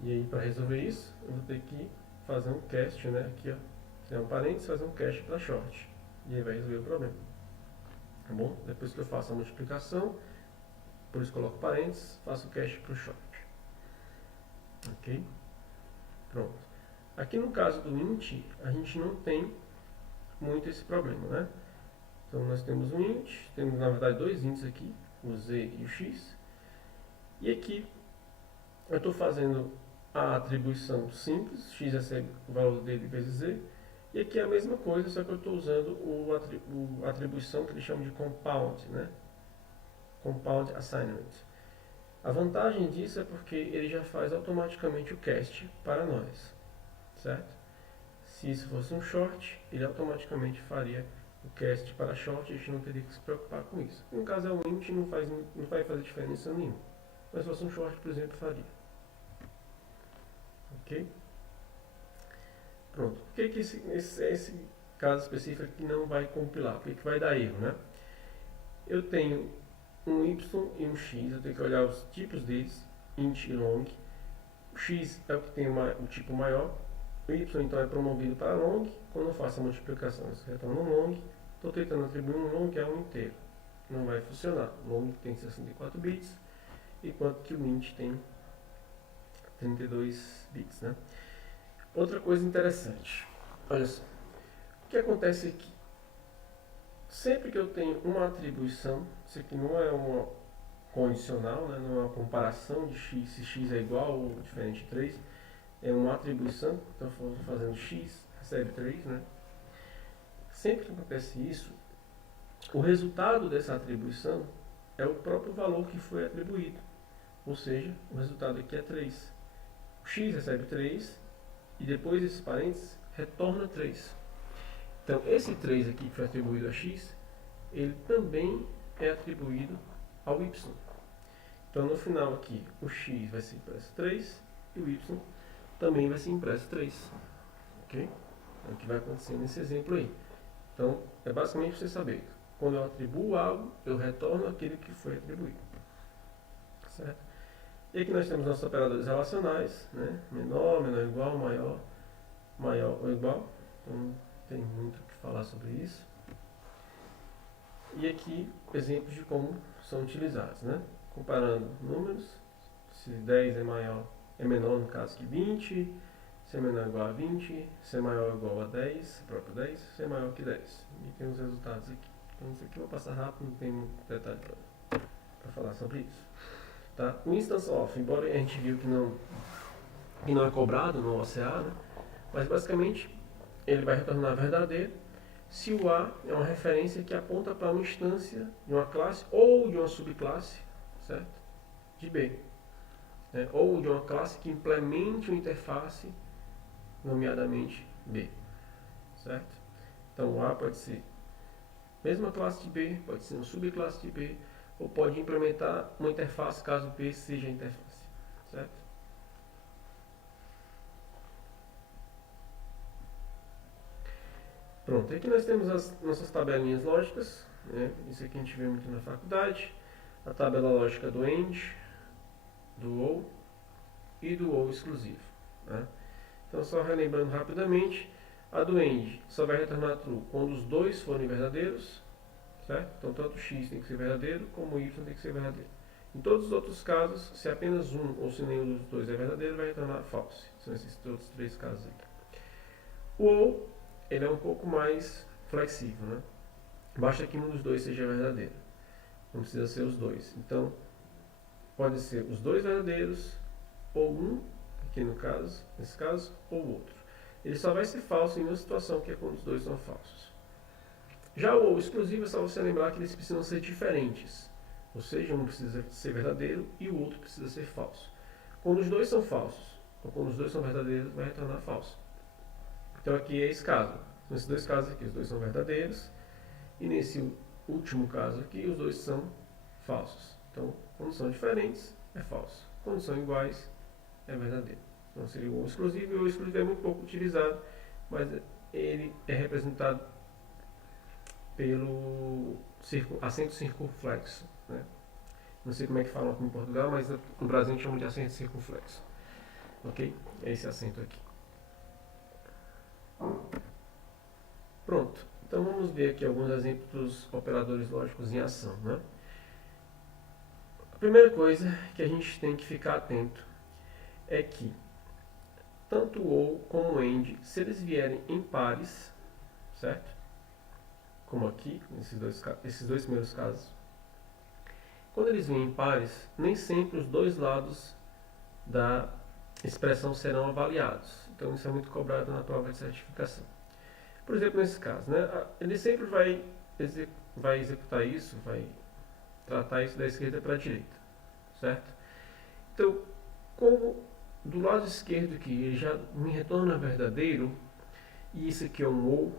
E aí, para resolver isso, eu vou ter que fazer um cast, né? Aqui, ó, criar um parênteses, fazer um cast para short. E aí vai resolver o problema. Tá bom? Depois que eu faço a multiplicação, por isso coloco parênteses, faço o cast para o short. Ok? Pronto. Aqui no caso do int, a gente não tem muito esse problema, né? Então nós temos um int, temos na verdade dois ints aqui, o z e o x. E aqui eu estou fazendo a atribuição simples, x recebe o valor dele vezes z. E aqui é a mesma coisa, só que eu estou usando a atribuição que eles chamam de compound, né? Compound assignment. A vantagem disso é porque ele já faz automaticamente o cast para nós, certo? Se isso fosse um short, ele automaticamente faria o cast para short e a gente não teria que se preocupar com isso. No caso é um int, não vai fazer diferença nenhuma. Mas se fosse um short, por exemplo, faria. Ok? Pronto. Por que esse caso específico aqui não vai compilar? Por que vai dar erro, né? Eu tenho um y e um x, eu tenho que olhar os tipos deles, int e long. O x é o que tem o tipo maior, o y então é promovido para long. Quando eu faço a multiplicação, isso retorna um long. Estou tentando atribuir um long a um inteiro. Não vai funcionar. O long tem 64 bits, enquanto que o int tem 32 bits, né? Outra coisa interessante, olha só, o que acontece aqui? Sempre que eu tenho uma atribuição, isso aqui não é uma condicional, né, não é uma comparação de x, se x é igual ou diferente de 3, é uma atribuição, então estou fazendo x, recebe 3, né? Sempre que acontece isso, o resultado dessa atribuição é o próprio valor que foi atribuído, ou seja, o resultado aqui é 3. O x recebe 3, e depois desses parênteses, retorna 3. Então, esse 3 aqui que foi atribuído a x, ele também é atribuído ao y. Então, no final aqui, o x vai ser impresso 3 e o y também vai ser impresso 3. Ok? É o que vai acontecer nesse exemplo aí. Então, é basicamente você saber, quando eu atribuo algo, eu retorno aquele que foi atribuído. Certo? E aqui nós temos nossos operadores relacionais, né? Menor, menor igual, maior, maior ou igual. Então não tem muito o que falar sobre isso. E aqui exemplos de como são utilizados, né? Comparando números, se 10 é menor no caso que 20, se é menor ou igual a 20, se é maior ou igual a 10, próprio 10, se é maior que 10. E tem os resultados aqui. Então isso aqui eu vou passar rápido, não tem muito detalhe para falar sobre isso. Tá? O instance of, embora a gente viu que não é cobrado no OCA, né? Mas basicamente ele vai retornar verdadeiro se o A é uma referência que aponta para uma instância de uma classe ou de uma subclasse, certo? De B. Né? Ou de uma classe que implemente uma interface, nomeadamente B. Certo? Então o A pode ser mesma classe de B, pode ser uma subclasse de B, ou pode implementar uma interface caso B seja a interface, certo? Pronto, aqui nós temos as nossas tabelinhas lógicas, né? Isso aqui a gente vê muito na faculdade, a tabela lógica do AND, do OR e do OR exclusivo, né? Então só relembrando rapidamente, a do AND só vai retornar true quando os dois forem verdadeiros, certo? Então tanto x tem que ser verdadeiro, como y tem que ser verdadeiro. Em todos os outros casos, se apenas um ou se nenhum dos dois é verdadeiro, vai retornar false. São esses outros três casos aqui. O OR, ele é um pouco mais flexível, né? Basta que um dos dois seja verdadeiro. Não precisa ser os dois. Então, pode ser os dois verdadeiros, ou um, aqui no caso, nesse caso, ou outro. Ele só vai ser falso em uma situação que é quando os dois são falsos. Já o OR exclusivo é só você lembrar que eles precisam ser diferentes. Ou seja, um precisa ser verdadeiro e o outro precisa ser falso. Quando os dois são falsos, ou quando os dois são verdadeiros, vai retornar falso. Então aqui é esse caso. Nesses dois casos aqui, os dois são verdadeiros. E nesse último caso aqui, os dois são falsos. Então, quando são diferentes, é falso. Quando são iguais, é verdadeiro. Então seria o OR exclusivo. E o OR exclusivo é muito pouco utilizado. mas ele é representado pelo acento circunflexo, né? Não sei como é que falam aqui em Portugal, mas no Brasil a gente chama de acento circunflexo. Ok? É esse acento aqui. Pronto. Então vamos ver aqui alguns exemplos dos operadores lógicos em ação, né? A primeira coisa que a gente tem que ficar atento é que tanto ou como o AND, se eles vierem em pares, certo? Como aqui, esses dois primeiros casos. Quando eles vêm em pares, nem sempre os dois lados da expressão serão avaliados. Então isso é muito cobrado na prova de certificação. Por exemplo, nesse caso, né, ele sempre vai executar isso, vai tratar isso da esquerda para a direita, certo? Então, como do lado esquerdo aqui ele já me retorna verdadeiro, e isso aqui é um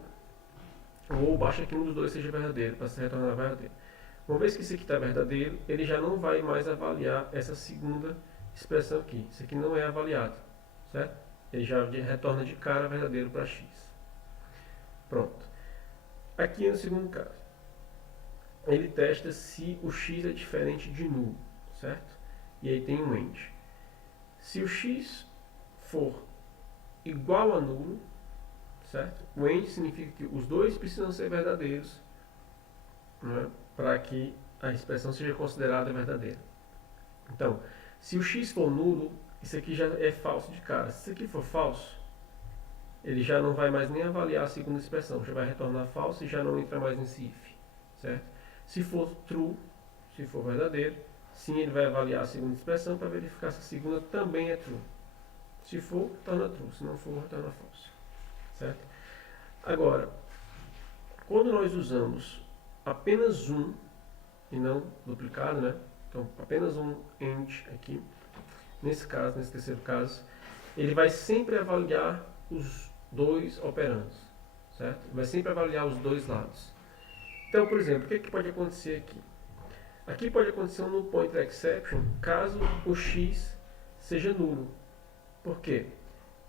ou basta que um dos dois seja verdadeiro para se retornar verdadeiro. Uma vez que isso aqui está verdadeiro, ele já não vai mais avaliar essa segunda expressão aqui. Isso aqui não é avaliado, certo? Ele já retorna de cara verdadeiro para x. Pronto. Aqui no segundo caso, ele testa se o x é diferente de nulo, certo? E aí tem um AND. Se o x for igual a nulo, certo? O AND significa que os dois precisam ser verdadeiros, né, para que a expressão seja considerada verdadeira. Então, se o x for nulo, isso aqui já é falso de cara. Se isso aqui for falso, ele já não vai mais nem avaliar a segunda expressão, já vai retornar falso e já não entra mais nesse if, certo? Se for true, se for verdadeiro, sim, ele vai avaliar a segunda expressão para verificar se a segunda também é true. Se for, torna true, se não for, torna false, certo? Agora, quando nós usamos apenas um e não duplicado, né? Então, apenas um AND aqui, nesse caso, nesse terceiro caso, ele vai sempre avaliar os dois operandos, certo? Vai sempre avaliar os dois lados. Então, por exemplo, o que pode acontecer aqui? Aqui pode acontecer um null pointer exception caso o x seja nulo. Por quê?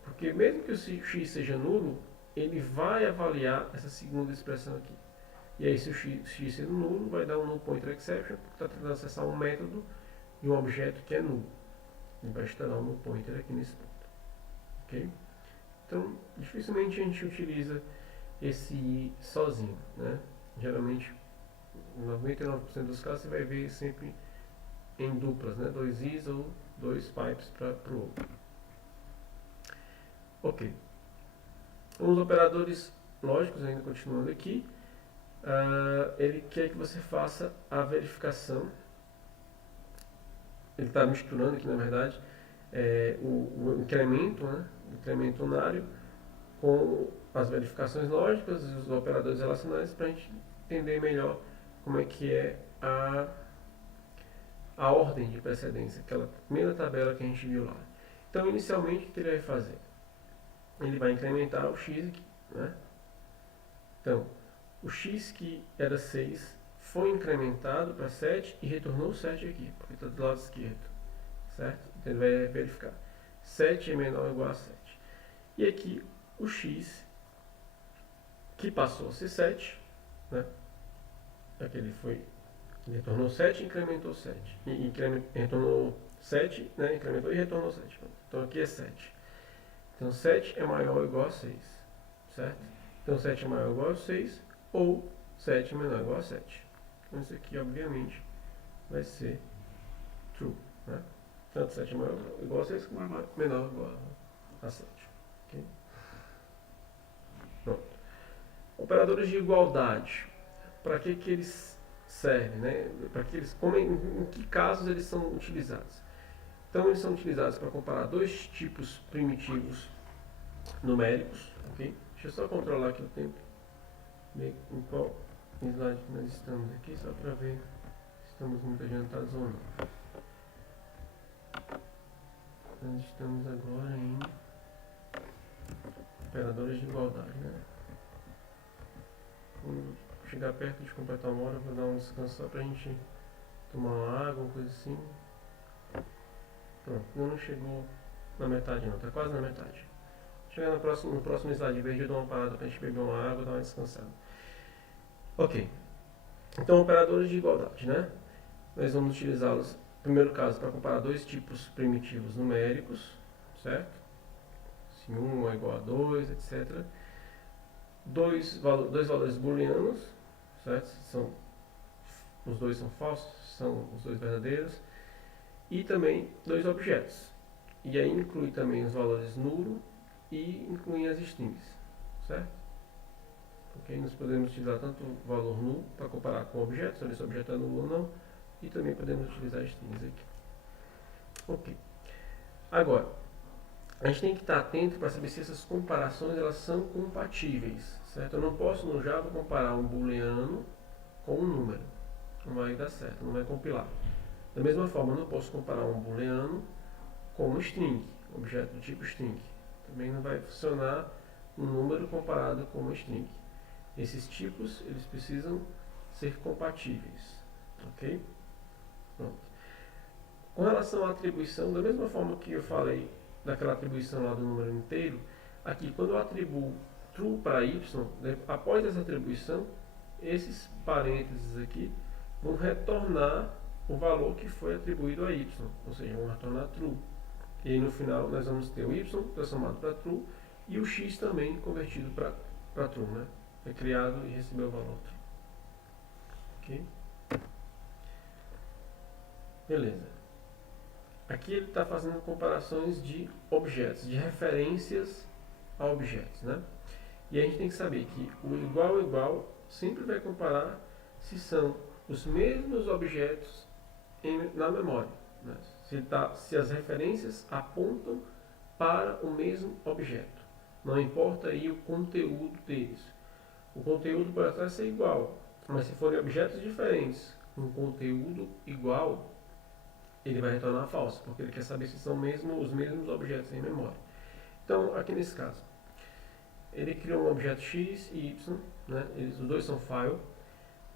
Porque mesmo que o x seja nulo, ele vai avaliar essa segunda expressão aqui. E aí, se o x sendo nulo, vai dar um null pointer exception, porque está tentando acessar um método de um objeto que é nulo. Ele vai instalar um null pointer aqui nesse ponto. Ok? Então, dificilmente a gente utiliza esse i sozinho, né? Geralmente, em 99% dos casos, você vai ver sempre em duplas, né? Dois i's ou dois pipes para o outro. Ok. Os operadores lógicos, ainda continuando aqui, ele quer que você faça a verificação. Ele está misturando aqui, na verdade, o incremento, né? O incremento unário com as verificações lógicas e os operadores relacionais para a gente entender melhor como é que é a ordem de precedência, aquela primeira tabela que a gente viu lá. Então, inicialmente, o que ele vai fazer? Ele vai incrementar o x aqui, né? Então, o x que era 6 foi incrementado para 7 e retornou 7 aqui, porque está do lado esquerdo, certo? Então, ele vai verificar. 7 é menor ou igual a 7. E aqui, o x que passou a ser 7, né? Aqui ele retornou 7 e incrementou 7. Retornou 7, né? Incrementou e retornou 7. Então aqui é 7. Então 7 é maior ou igual a 6, certo? Então 7 é maior ou igual a 6 ou 7 é menor ou igual a 7. Então isso aqui, obviamente, vai ser true, né? Tanto 7 é maior ou igual a 6 como menor ou igual a 7. Okay? Pronto. Operadores de igualdade. Para que eles servem, né? Para que eles, em que casos eles são utilizados? Então eles são utilizados para comparar dois tipos primitivos numéricos, ok? Deixa eu só controlar aqui o tempo, ver em qual slide nós estamos aqui, só para ver se estamos muito adiantados ou não. Nós estamos agora em operadores de igualdade, né? Quando chegar perto de completar uma hora, vou dar um descanso só para a gente tomar uma água, uma coisa assim. Pronto, não chegou na metade não, está quase na metade. Chegar no próximo slide verde eu dou uma parada para a gente beber uma água e dar uma descansada. Ok. Então, operadores de igualdade, né? Nós vamos utilizá-los, no primeiro caso, para comparar dois tipos primitivos numéricos, certo? Se 1 é igual a 2, etc. Dois valores booleanos, certo? Os dois são falsos, são os dois verdadeiros. E também dois objetos. E aí inclui também os valores nulo e inclui as strings, certo? Ok? Nós podemos utilizar tanto o valor nulo para comparar com o objeto, saber se o objeto é nulo ou não, e também podemos utilizar strings aqui. Ok. Agora, a gente tem que estar atento para saber se essas comparações elas são compatíveis, certo? Eu não posso no Java comparar um booleano com um número, não vai dar certo, não vai compilar. Da mesma forma, eu não posso comparar um booleano com um string, objeto do tipo string. Também não vai funcionar um número comparado com um string. Esses tipos, eles precisam ser compatíveis, ok? Pronto. Com relação à atribuição, da mesma forma que eu falei daquela atribuição lá do número inteiro, aqui quando eu atribuo true para y, após essa atribuição, esses parênteses aqui vão retornar o valor que foi atribuído a y, ou seja, vão retornar true. E aí no final nós vamos ter o y transformado para true e o x também convertido para true, né? Foi criado e recebeu o valor true. Ok? Beleza. Aqui ele está fazendo comparações de objetos, de referências a objetos, né? E a gente tem que saber que o igual sempre vai comparar se são os mesmos objetos na memória, né? Se as referências apontam para o mesmo objeto. Não importa aí o conteúdo deles. O conteúdo pode até ser igual, mas se forem objetos diferentes com conteúdo igual, ele vai retornar falso, porque ele quer saber se são os mesmos objetos em memória. Então, aqui nesse caso, ele criou um objeto x e y, né? Os dois são file.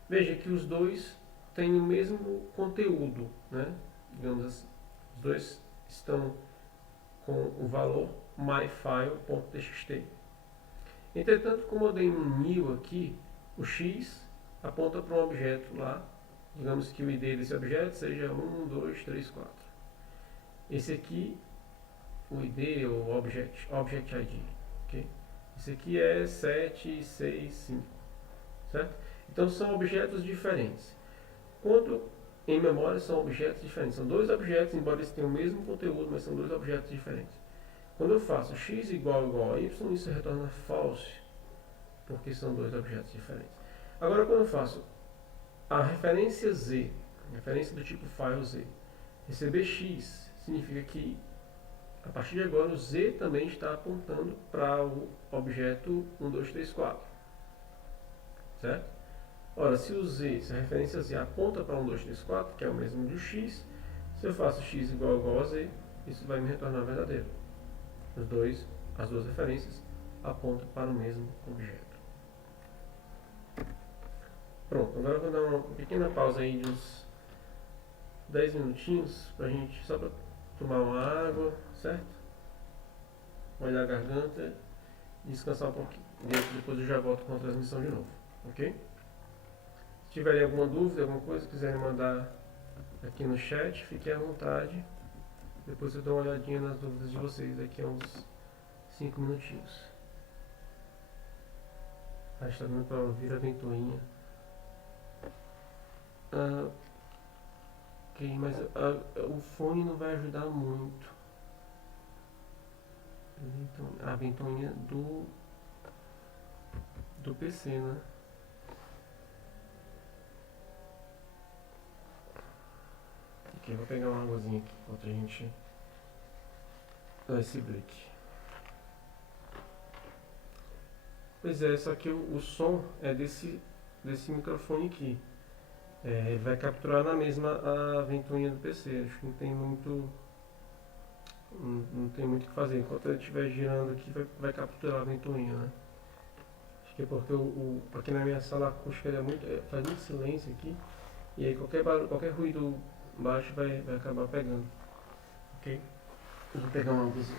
Veja que os dois têm o mesmo conteúdo, né? Digamos assim, os dois estão com o valor myfile.txt. Entretanto, como eu dei um new aqui, o x aponta para um objeto lá. Digamos que o ID desse objeto seja 1, 2, 3, 4. Esse aqui, o ID ou Object ID. Okay? Esse aqui é 7, 6, 5. Certo? Então são objetos diferentes. Quando em memória são objetos diferentes. São dois objetos, embora eles tenham o mesmo conteúdo, mas são dois objetos diferentes. Quando eu faço x igual a y, isso retorna false, porque são dois objetos diferentes. Agora quando eu faço a referência z, referência do tipo file z, receber x, significa que a partir de agora o z também está apontando para o objeto 1, 2, 3, 4. Certo? Ora, se a referência z aponta para 1, 2, 3, 4, que é o mesmo do x, se eu faço x igual a z, isso vai me retornar verdadeiro. As duas referências apontam para o mesmo objeto. Pronto, agora eu vou dar uma pequena pausa aí de uns 10 minutinhos pra gente, só para tomar uma água, certo? Molhar a garganta e descansar um pouquinho. Depois eu já volto com a transmissão de novo, ok? Se tiverem alguma dúvida, alguma coisa, quiserem mandar aqui no chat, fiquem à vontade. Depois eu dou uma olhadinha nas dúvidas de vocês daqui a uns 5 minutinhos. Acho que está dando para ouvir a ventoinha. Ok, mas o fone não vai ajudar muito. A ventoinha do PC, né? Ok, vou pegar uma águazinha aqui enquanto a gente dá esse break. Pois é, só que o som é desse microfone aqui. Ele vai capturar na mesma a ventoinha do PC. Acho que não tem muito o que fazer. Enquanto ele estiver girando aqui, vai capturar a ventoinha, né? Acho que é porque aqui na minha sala acústica faz muito silêncio aqui. E aí qualquer ruído baixo vai acabar pegando. Ok? Eu vou pegar uma águazinha.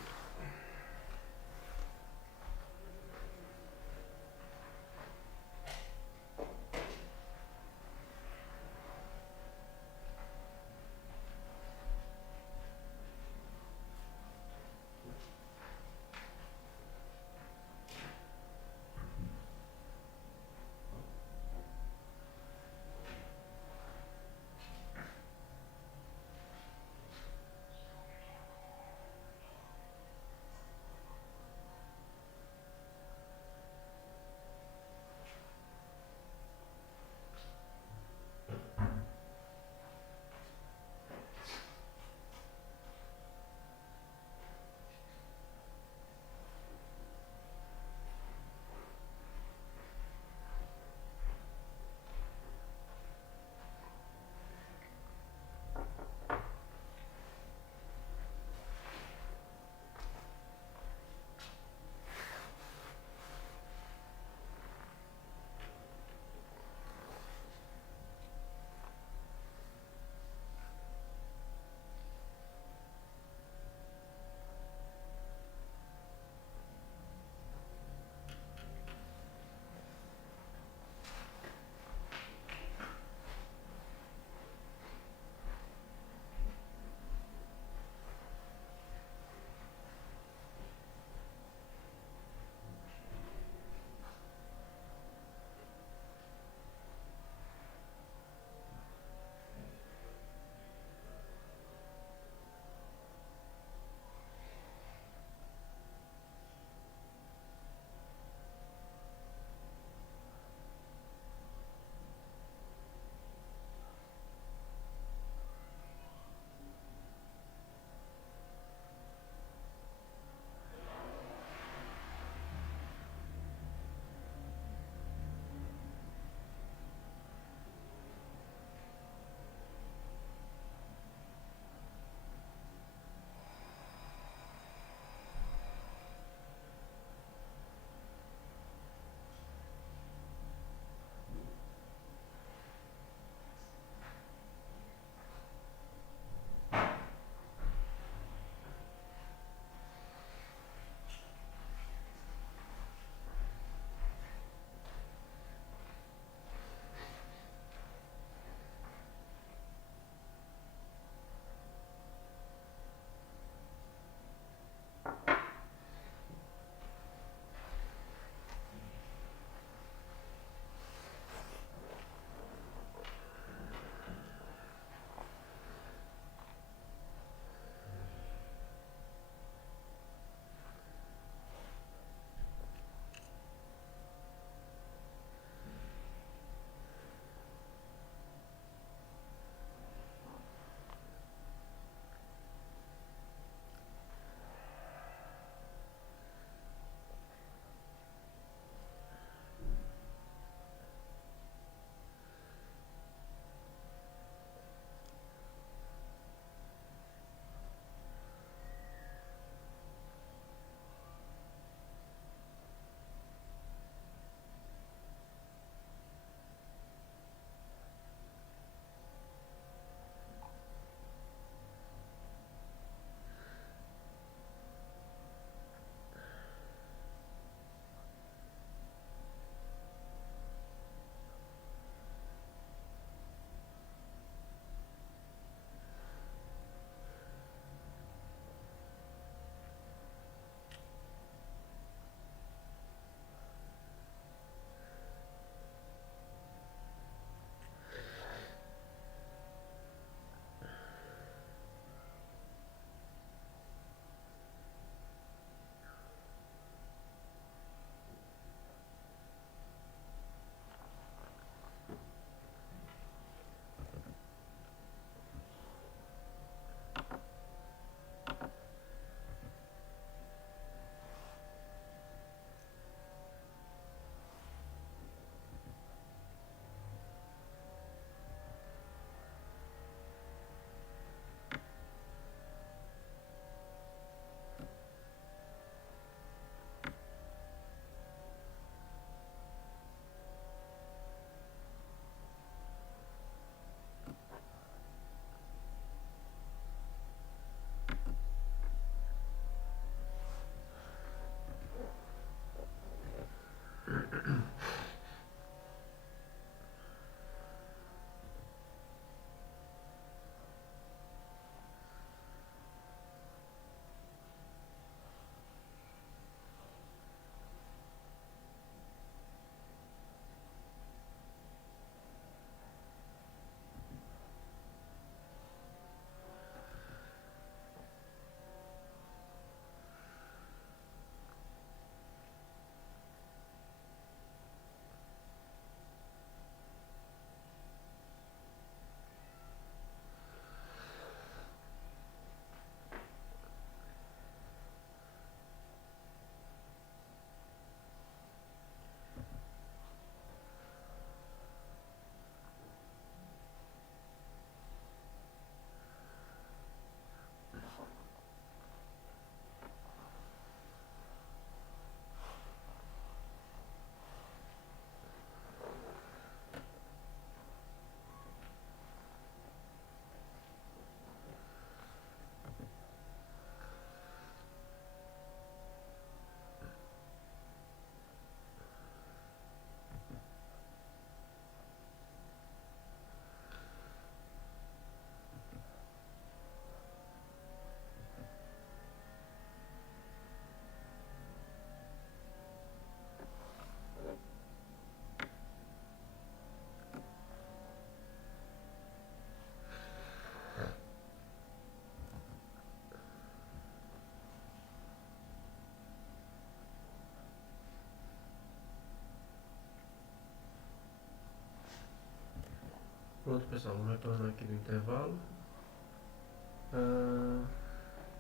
Pronto, pessoal, vamos retornar aqui do intervalo.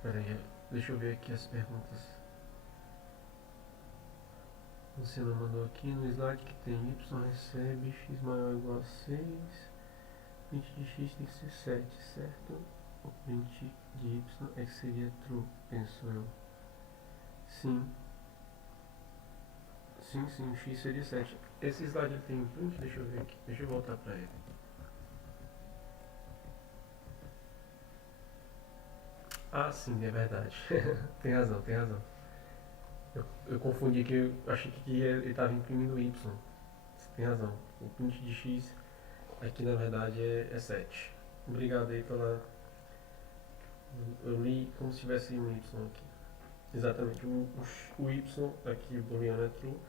Peraí, deixa eu ver aqui as perguntas. O Luciano mandou aqui no slide que tem y recebe x maior ou igual a 6, 20 de x tem que ser 7, certo? O 20 de y é que seria true, penso eu. Sim. Sim, o x seria 7. Esse slide tem um print, deixa eu ver aqui, deixa eu voltar para ele. Ah, sim, é verdade. Tem razão. Eu confundi que eu achei que ele estava imprimindo y. Você tem razão. O print de x aqui na verdade é 7. Obrigado aí pela. Eu li como se tivesse um y aqui. Exatamente. O y aqui, o booleano é true,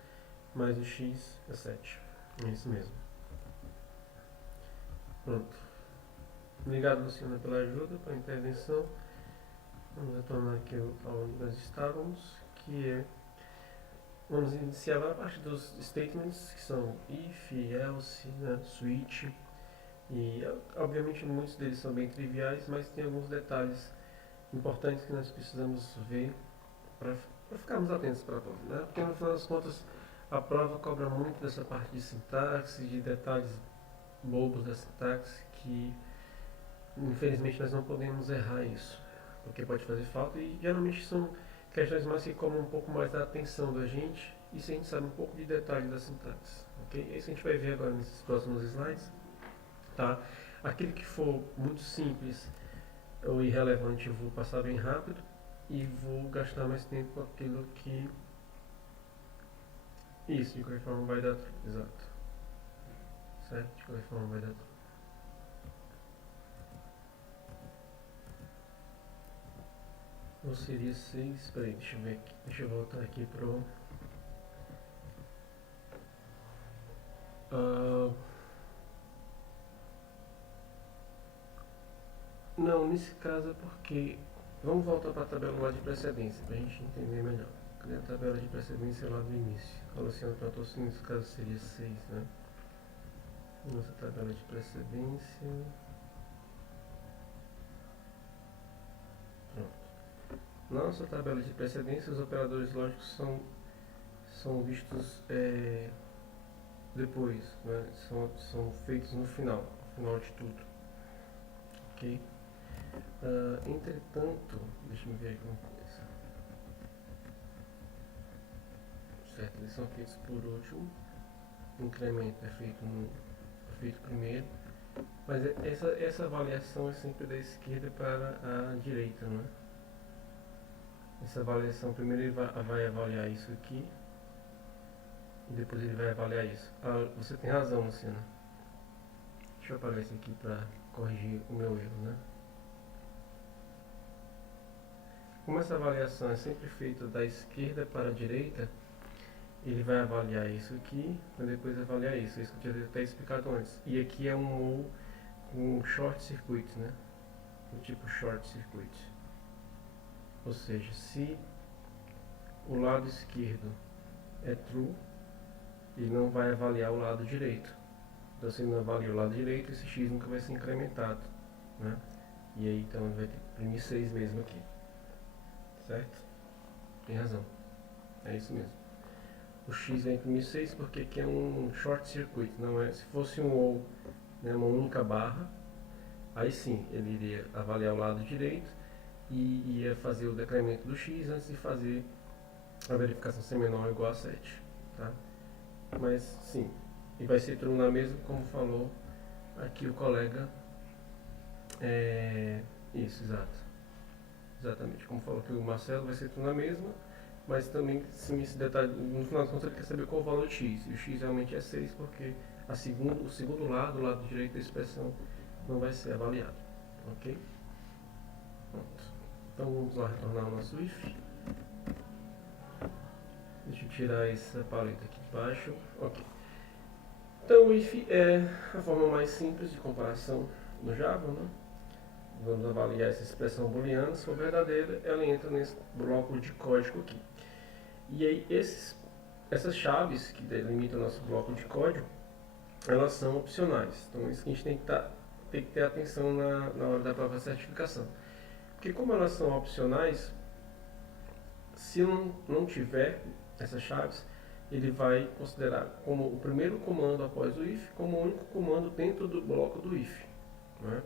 mas o x é 7. É isso mesmo. Pronto. Obrigado, Luciana, pela ajuda, pela intervenção. Vamos retornar aqui onde nós estávamos, que é. Vamos iniciar a parte dos statements, que são if, else, né, switch. E obviamente muitos deles são bem triviais, mas tem alguns detalhes importantes que nós precisamos ver para ficarmos atentos para a prova, né? Porque no final das contas a prova cobra muito dessa parte de sintaxe, de detalhes bobos da sintaxe, que infelizmente nós não podemos errar isso, porque pode fazer falta e geralmente são questões mais que cobram um pouco mais da atenção da gente e se a gente sabe um pouco de detalhe da sintaxe, ok? Isso a gente vai ver agora nesses próximos slides, tá? Aquele que for muito simples ou irrelevante eu vou passar bem rápido e vou gastar mais tempo com aquilo que... Isso, de qualquer forma vai dar true, exato. Certo? De qualquer forma vai dar true. Ou seria 6, peraí, deixa eu ver aqui, deixa eu voltar aqui pro... Não, nesse caso é porque... Vamos voltar para a tabela lá de precedência, para a gente entender melhor. Cadê a tabela de precedência lá do início? A Luciana perguntou se nesse caso seria 6, né? Nossa tabela de precedência... Pronto. Na nossa tabela de precedência, os operadores lógicos são vistos depois, né? São feitos no final de tudo. Ok? Entretanto, deixa eu ver aqui uma coisa. Certo, eles são feitos por último. O incremento é feito primeiro. Mas essa avaliação é sempre da esquerda para a direita, né? Essa avaliação, primeiro ele vai avaliar isso aqui e depois ele vai avaliar isso. Você tem razão, Luciana. Deixa eu apagar isso aqui para corrigir o meu erro, né? Como essa avaliação é sempre feita da esquerda para a direita, ele vai avaliar isso aqui, para depois avaliar isso. Isso que eu tinha até explicado antes. E aqui é um short circuit, né? Do tipo short circuit. Ou seja, se o lado esquerdo é true, ele não vai avaliar o lado direito. Então, se ele não avalia o lado direito, esse x nunca vai ser incrementado, né? E aí, então, ele vai ter que imprimir 6 mesmo aqui. Certo? Tem razão. É isso mesmo. O x vai imprimir 6 porque aqui é um short circuit. Não é, se fosse um ou, né, uma única barra, aí sim, ele iria avaliar o lado direito e ia fazer o decremento do x antes de fazer a verificação ser menor ou igual a 7, tá? Mas sim, e vai ser true na mesma, como falou aqui o colega. Isso, exatamente, como falou aqui o Marcelo, vai ser true na mesma, mas também sim, esse detalhe, no final das contas ele quer saber qual o valor de x, e o x realmente é 6 porque o segundo lado, o lado direito da expressão, não vai ser avaliado, ok? Pronto. Então vamos lá retornar ao nosso if. Deixa eu tirar essa paleta aqui de baixo. Ok. Então o if é a forma mais simples de comparação no Java, né? Vamos avaliar essa expressão booleana. Se for verdadeira, ela entra nesse bloco de código aqui. E aí essas chaves que delimitam o nosso bloco de código, elas são opcionais. Então isso que a gente tem que ter atenção na hora da própria certificação. Porque como elas são opcionais, se não tiver essas chaves, ele vai considerar como o primeiro comando após o if, como o único comando dentro do bloco do if. Né?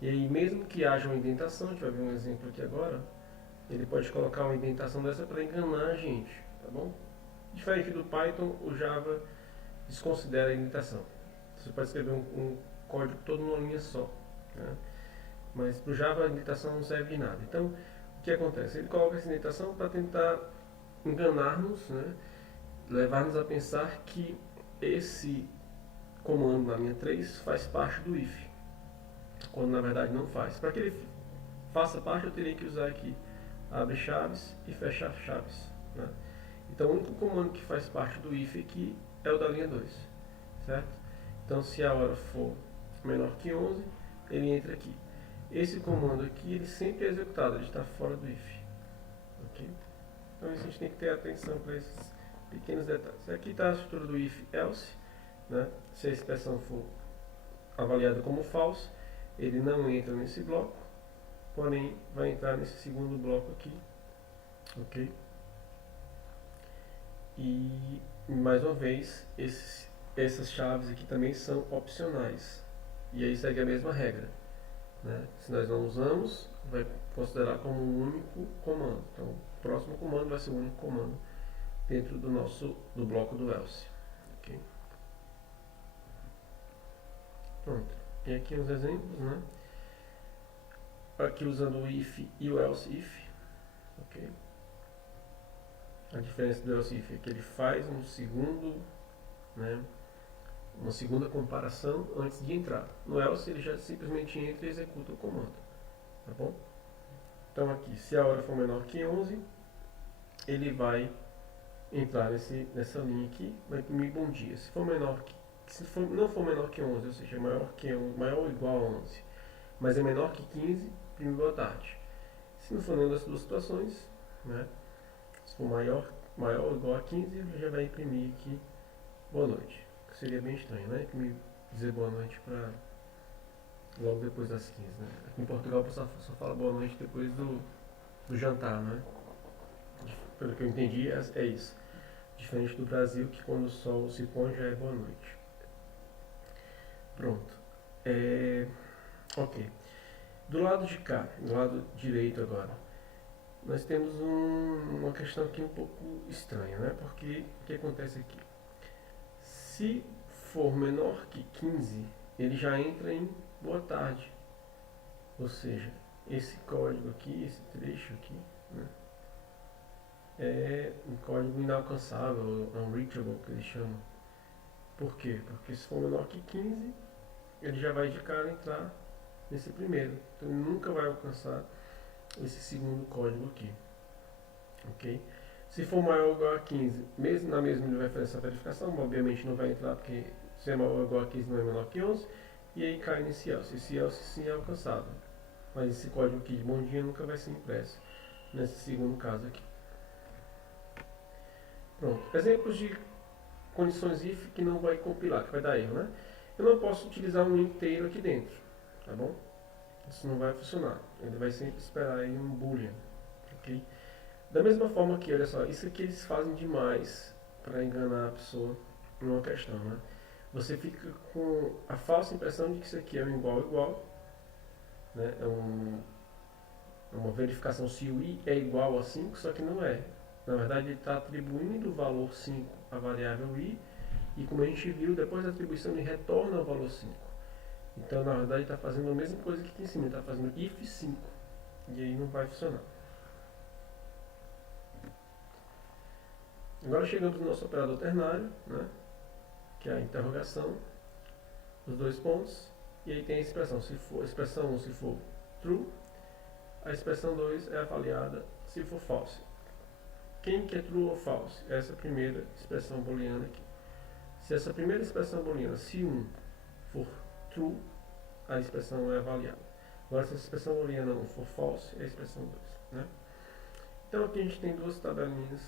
E aí, mesmo que haja uma indentação, a gente vai ver um exemplo aqui agora, ele pode colocar uma indentação dessa para enganar a gente, tá bom? Diferente do Python, o Java desconsidera a indentação. Você pode escrever um código todo numa linha só, né? Mas para o Java a indentação não serve de nada. Então, o que acontece? Ele coloca essa indentação para tentar enganar-nos, né? Levar-nos a pensar que esse comando na linha 3 faz parte do if, quando na verdade não faz. Para que ele faça parte, eu teria que usar aqui abre chaves e fecha chaves, né? Então o único comando que faz parte do if aqui é o da linha 2, certo? Então se a hora for menor que 11, ele entra aqui. Esse comando aqui, ele sempre é executado, ele está fora do if, ok? Então a gente tem que ter atenção para esses pequenos detalhes. Aqui está a estrutura do if else, né? Se a expressão for avaliada como false, ele não entra nesse bloco, porém vai entrar nesse segundo bloco aqui, ok? E mais uma vez, essas chaves aqui também são opcionais, e aí segue a mesma regra, né? Se nós não usamos, vai considerar como um único comando. Então o próximo comando vai ser o único comando dentro do bloco do else, ok? Pronto, e aqui uns exemplos, né? Aqui usando o if e o else if, ok? A diferença do else if é que ele faz um segundo, né, uma segunda comparação antes de entrar. No else ele já simplesmente entra e executa o comando, tá bom? Então aqui, se a hora for menor que 11, ele vai entrar nessa linha aqui, vai imprimir bom dia. Se não for menor que 11, ou seja, maior ou igual a 11, mas é menor que 15, imprime boa tarde. Se não for nenhuma das duas situações, né, se for maior ou igual a 15, ele já vai imprimir aqui boa noite. Seria bem estranho, né? Dizer boa noite para logo depois das 15, né? Aqui em Portugal o pessoal só fala boa noite depois do jantar, né? Pelo que eu entendi, é isso. Diferente do Brasil, que quando o sol se põe já é boa noite. Pronto. Ok. Do lado de cá, do lado direito agora, nós temos uma questão aqui um pouco estranha, né? Porque o que acontece aqui? Se for menor que 15, ele já entra em boa tarde. Ou seja, esse código aqui, esse trecho aqui, né, é um código inalcançável, unreachable, que eles chamam. Por quê? Porque se for menor que 15, ele já vai de cara entrar nesse primeiro. Então ele nunca vai alcançar esse segundo código aqui, ok? Se for maior ou igual a 15, mesmo na mesma ele vai fazer essa verificação, obviamente não vai entrar porque se é maior ou igual a 15 não é menor que 11, e aí cai nesse else. Esse else sim é alcançável, mas esse código aqui de bom dia nunca vai ser impresso nesse segundo caso aqui. Pronto, exemplos de condições if que não vai compilar, que vai dar erro, né? Eu não posso utilizar um inteiro aqui dentro, tá bom? Isso não vai funcionar, ele vai sempre esperar aí um boolean, ok? Da mesma forma que, olha só, isso aqui eles fazem demais para enganar a pessoa numa questão, né? Você fica com a falsa impressão de que isso aqui é um igual, né? É uma verificação se o i é igual a 5, só que não é. Na verdade, ele está atribuindo o valor 5 à variável i, e como a gente viu, depois da atribuição ele retorna o valor 5. Então, na verdade, ele está fazendo a mesma coisa que aqui em cima, ele está fazendo if 5, e aí não vai funcionar. Agora chegamos no nosso operador ternário, né, que é a interrogação, os dois pontos, e aí tem a expressão. A expressão 1 se for true, a expressão 2 é avaliada se for false. Quem que é true ou false? Essa primeira expressão booleana aqui. Se essa primeira expressão booleana, se 1 for true, a expressão é avaliada. Agora, se a expressão booleana 1 for false, é a expressão 2. Né? Então aqui a gente tem duas tabelinhas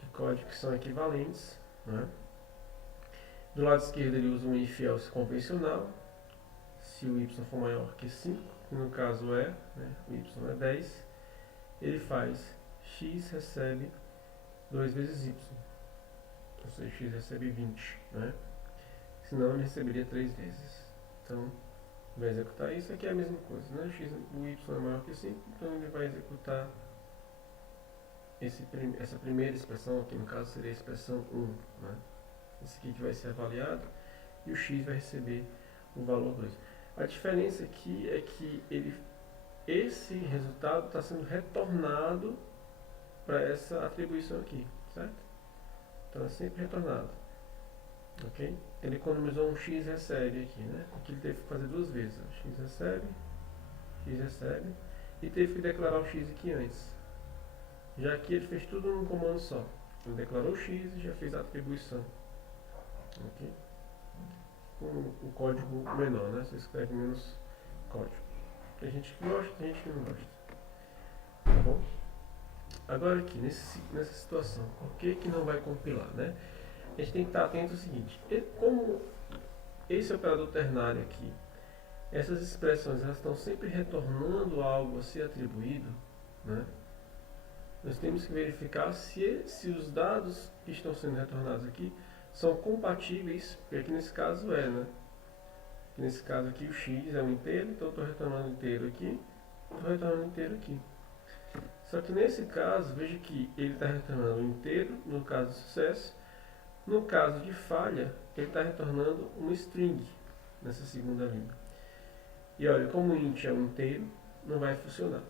de código que são equivalentes, né? Do lado esquerdo ele usa um if else convencional, se o y for maior que 5, que no caso é, né, o y é 10, ele faz x recebe 2 vezes y, ou seja, x recebe 20, né? Senão ele receberia 3 vezes. Então, vai executar isso, aqui é a mesma coisa, né? O y é maior que 5, então ele vai executar essa primeira expressão, que no caso seria a expressão 1, né? Esse aqui que vai ser avaliado, e o x vai receber o valor 2. A diferença aqui é que esse resultado está sendo retornado para essa atribuição aqui, certo? Então é sempre retornado, ok? Ele economizou um x recebe aqui, né? Aqui ele teve que fazer 2 vezes, x recebe, e teve que declarar o x aqui antes. Já que ele fez tudo num comando só. Ele declarou o x e já fez a atribuição. Ok? Com o código menor, né? Você escreve menos código. Tem gente que gosta, tem gente que não gosta. Tá bom? Agora aqui, nessa situação, o que não vai compilar, né? A gente tem que estar atento ao seguinte. Como esse operador ternário aqui, essas expressões elas estão sempre retornando algo a ser atribuído, né? Nós temos que verificar se os dados que estão sendo retornados aqui são compatíveis, porque aqui nesse caso é, né? Nesse caso aqui o x é um inteiro, então eu estou retornando inteiro aqui, estou retornando inteiro aqui. Só que nesse caso, veja que ele está retornando inteiro, no caso de sucesso. No caso de falha, ele está retornando uma string, nessa segunda linha. E olha, como o int é um inteiro, não vai funcionar.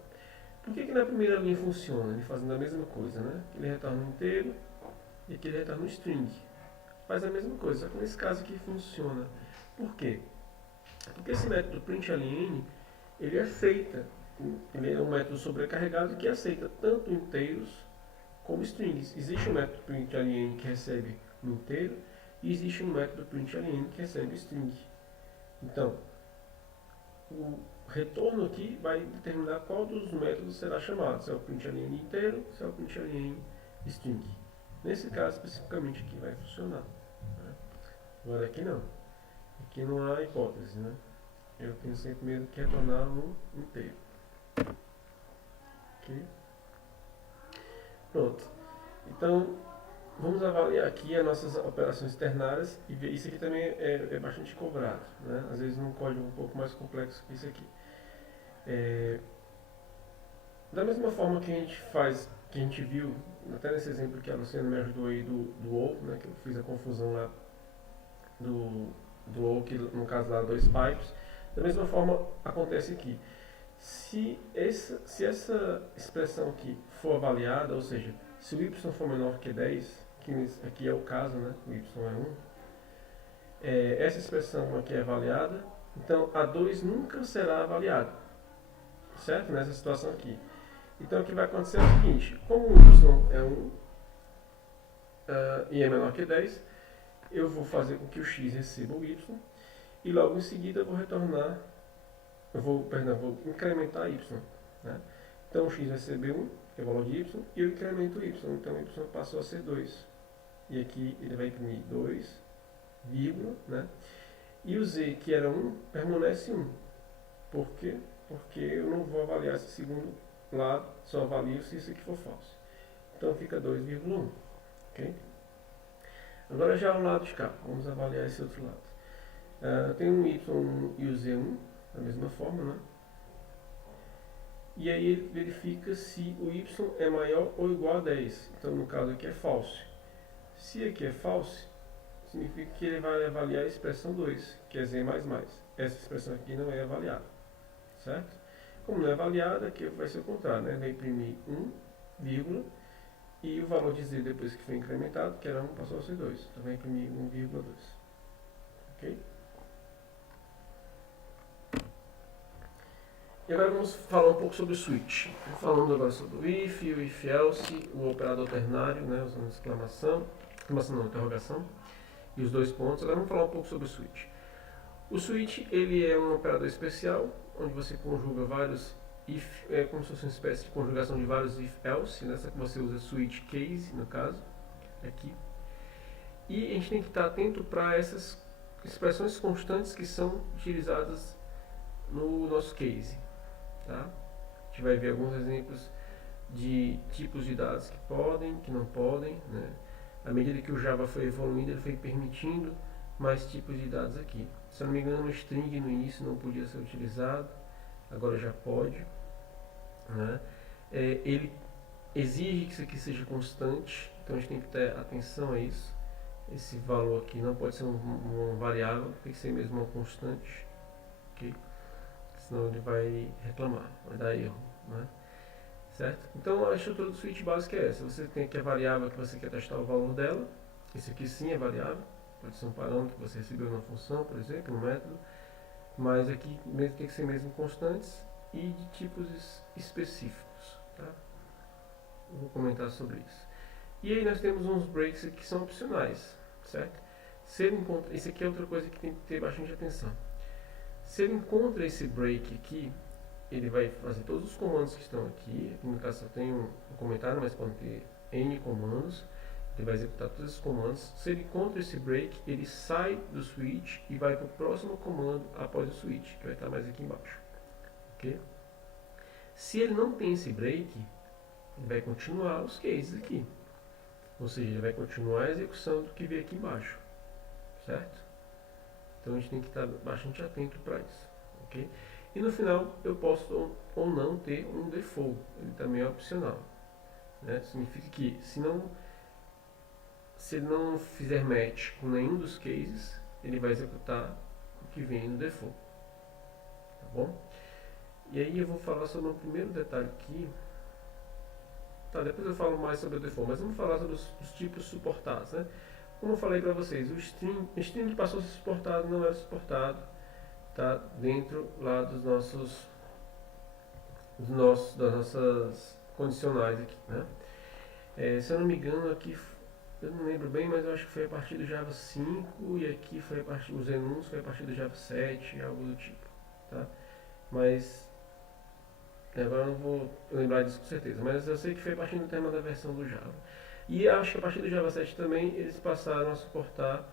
Por que na primeira linha funciona? Ele fazendo a mesma coisa, né? Ele retorna um inteiro e aqui ele retorna um string. Faz a mesma coisa, só que nesse caso aqui funciona. Por quê? Porque esse método println, ele aceita, ele é um método sobrecarregado que aceita tanto inteiros como strings. Existe um método println que recebe um inteiro e existe um método println que recebe string. Então, o retorno aqui vai determinar qual dos métodos será chamado, se é o println inteiro, se é o println string. Nesse caso, especificamente, aqui vai funcionar. Né? Agora aqui não. Aqui não há hipótese, né? Eu tenho sempre mesmo que retornar um inteiro. Ok? Pronto. Então, vamos avaliar aqui as nossas operações ternárias e ver. Isso aqui também é bastante cobrado, né? Às vezes num código um pouco mais complexo que isso aqui. Da mesma forma que a gente faz, que a gente viu, até nesse exemplo que a Luciana me ajudou aí do ou, né? Que eu fiz a confusão lá do ou, que no caso lá 2 pipes. Da mesma forma acontece aqui. Se essa expressão aqui for avaliada, ou seja, se o y for menor que 10, que aqui é o caso, né? O y é 1, essa expressão aqui é avaliada, então a 2 nunca será avaliada, certo? Nessa situação aqui. Então o que vai acontecer é o seguinte, como o y é 1 e é menor que 10, eu vou fazer com que o x receba o y, e logo em seguida eu vou retornar, vou incrementar y. Né? Então o x recebeu 1, que é o valor de y, e eu incremento o y, então o y passou a ser 2. E aqui ele vai imprimir 2, vírgula, né? E o z, que era 1, permanece 1. Por quê? Porque eu não vou avaliar esse segundo lado, só avalio se isso aqui for falso. Então fica 2,1. Ok? Agora já o lado de cá, vamos avaliar esse outro lado. Tem um y e o z1, da mesma forma, né? E aí ele verifica se o y é maior ou igual a 10. Então no caso aqui é falso. Se aqui é falso, significa que ele vai avaliar a expressão 2, que é z++. Essa expressão aqui não é avaliada, certo? Como não é avaliada, aqui vai ser o contrário, né? Ele vai imprimir 1, vírgula, e o valor de z depois que foi incrementado, que era 1, passou a ser 2. Então vai imprimir 1,2. Ok? E agora vamos falar um pouco sobre o switch. Falando agora sobre o if, o if else, o operador ternário, né, usando exclamação não, interrogação, e os 2 pontos. Agora vamos falar um pouco sobre o switch. O switch ele é um operador especial, onde você conjuga vários if, como se fosse uma espécie de conjugação de vários if else, nessa que você usa switch case, no caso, aqui. E a gente tem que estar atento para essas expressões constantes que são utilizadas no nosso case. Tá? A gente vai ver alguns exemplos de tipos de dados que podem, que não podem. Né? À medida que o Java foi evoluindo, ele foi permitindo mais tipos de dados aqui. Se eu não me engano, o string no início não podia ser utilizado, agora já pode. Né? Ele exige que isso aqui seja constante, então a gente tem que ter atenção a isso. Esse valor aqui não pode ser uma variável, tem que ser mesmo uma constante, okay? Senão ele vai reclamar, vai dar erro, né? Certo? Então a estrutura do switch básica é essa. Você tem aqui a variável que você quer testar o valor dela. Esse aqui sim é variável, pode ser um parâmetro que você recebeu na função, por exemplo, um método. Mas aqui tem que ser mesmo constantes e de tipos específicos. Tá? Vou comentar sobre isso. E aí nós temos uns breaks que são opcionais, certo? Se ele encontra, isso aqui é outra coisa que tem que ter bastante atenção. Se ele encontra esse break aqui, ele vai fazer todos os comandos que estão aqui. Aqui no caso só tem um comentário, mas pode ter N comandos. Ele vai executar todos esses comandos. Se ele encontra esse break, ele sai do switch e vai para o próximo comando após o switch, que vai estar mais aqui embaixo. Okay? Se ele não tem esse break, ele vai continuar os cases aqui. Ou seja, ele vai continuar a execução do que vem aqui embaixo. Certo? Então a gente tem que estar bastante atento para isso. Okay? E no final eu posso ou não ter um default. Ele também é opcional. Né? Significa que se ele não fizer match com nenhum dos cases, ele vai executar o que vem no default. Tá bom? E aí eu vou falar sobre o primeiro detalhe aqui. Tá, depois eu falo mais sobre o default, mas vamos falar sobre os tipos suportados. Né? Como eu falei para vocês, o string que passou a ser suportado não era suportado, tá, dentro lá das nossas condicionais aqui. Né? Se eu não me engano, aqui, eu não lembro bem, mas eu acho que foi a partir do Java 5 e aqui foi a partir, os enums foi a partir do Java 7, algo do tipo. Tá? Mas agora eu não vou lembrar disso com certeza, mas eu sei que foi a partir do tema da versão do Java. E acho que a partir do Java 7 também eles passaram a suportar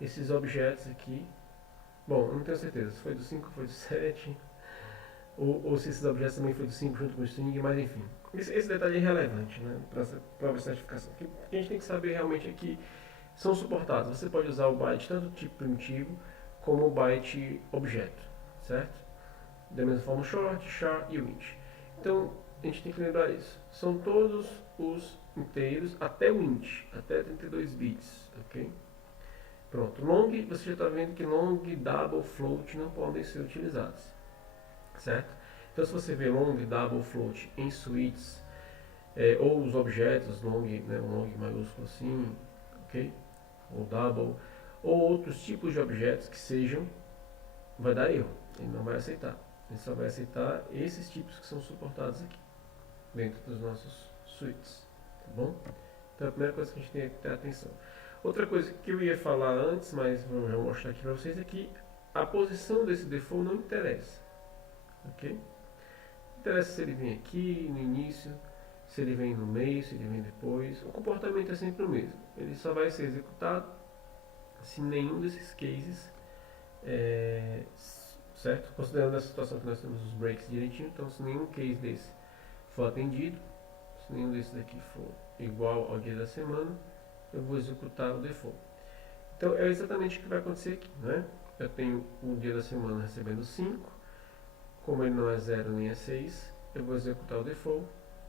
esses objetos aqui. Bom, eu não tenho certeza se foi do 5 ou foi do 7, ou se esses objetos também foi do 5 junto com o string, mas enfim. Esse detalhe é relevante, né, para a certificação. O que a gente tem que saber realmente é que são suportados. Você pode usar o byte tanto tipo primitivo como o byte objeto, certo? Da mesma forma o short, char e o int. Então, a gente tem que lembrar isso. São todos os inteiros até o int, até 32 bits, ok? Pronto. Long, você já está vendo que long, double, float não podem ser utilizados, certo? Então, se você vê long, double, float em suítes, ou os objetos long, né, um long maiúsculo assim, ok? Ou double, ou outros tipos de objetos que sejam, vai dar erro. Ele não vai aceitar. Ele só vai aceitar esses tipos que são suportados aqui, dentro dos nossos suítes, tá bom? Então, a primeira coisa que a gente tem que ter atenção. Outra coisa que eu ia falar antes, mas vou já mostrar aqui para vocês, é que a posição desse default não interessa, ok? Não interessa se ele vem aqui no início, se ele vem no meio, se ele vem depois. O comportamento é sempre o mesmo. Ele só vai ser executado se nenhum desses cases certo? Considerando a situação que nós temos os breaks direitinho, então se nenhum case desse for atendido, se nenhum desses daqui for igual ao dia da semana, eu vou executar o default. Então é exatamente o que vai acontecer aqui, né? Eu tenho o dia da semana recebendo 5, como ele não é 0 nem é 6, eu vou executar o default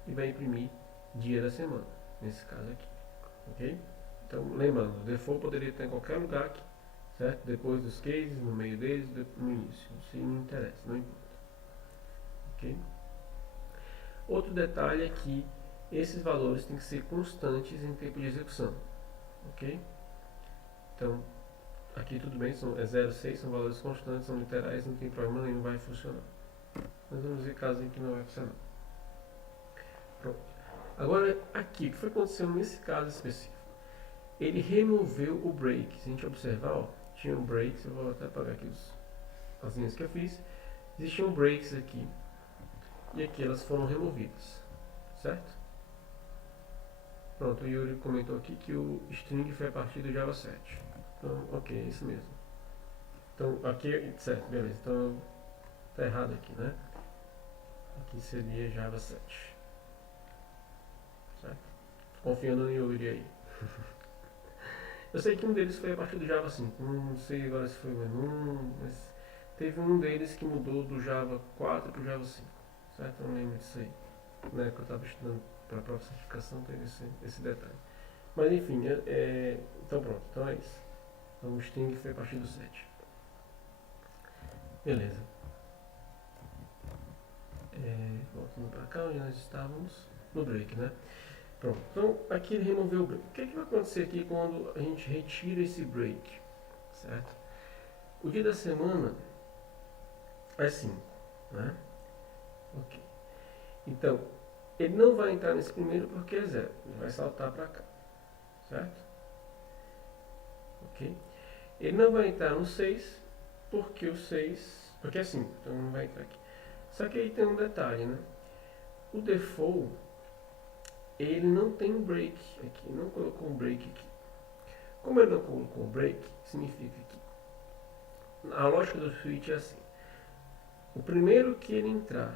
e vai imprimir dia da semana, nesse caso aqui, ok? Então lembrando, o default poderia estar em qualquer lugar aqui, certo? Depois dos cases, no meio deles, no início. Isso não interessa, não importa. Ok? Outro detalhe é que esses valores têm que ser constantes em tempo de execução. Ok? Então, aqui tudo bem, é 0, 6, são valores constantes, são literais, não tem problema nenhum, vai funcionar. Mas vamos ver casos em que não vai funcionar. Pronto. Agora, aqui, o que foi acontecendo nesse caso específico? Ele removeu o break. Se a gente observar, ó, tinha um breaks, eu vou até apagar aqui as linhas que eu fiz. Existiam breaks aqui, e aqui elas foram removidas, certo? Pronto, o Yuri comentou aqui que o string foi a partir do Java 7. Então, ok, é isso mesmo. Então, aqui, certo, beleza. Então, tá errado aqui, né? Aqui seria Java 7. Certo? Confiando no Yuri aí. Eu sei que um deles foi a partir do Java 5. Não sei agora se foi o M1, mas teve um deles que mudou do Java 4 para o Java 5. Certo? Eu não lembro disso aí. Na época eu estava estudando para a própria certificação, teve esse detalhe. Mas enfim, então pronto, então é isso. Então o string foi a partir do 7. Beleza. Voltando para cá, onde nós estávamos? No break, né? Pronto, então aqui ele removeu o break. O que, é que vai acontecer aqui quando a gente retira esse break? Certo? O dia da semana é 5, né? Ok. Então, ele não vai entrar nesse primeiro porque é 0. Ele vai saltar para cá. Certo? Ok? Ele não vai entrar no 6 porque o 6... Porque é 5, então não vai entrar aqui. Só que aí tem um detalhe, né? O default, ele não tem um break aqui. Não colocou um break aqui. Como ele não colocou um break, significa que a lógica do switch é assim. O primeiro que ele entrar,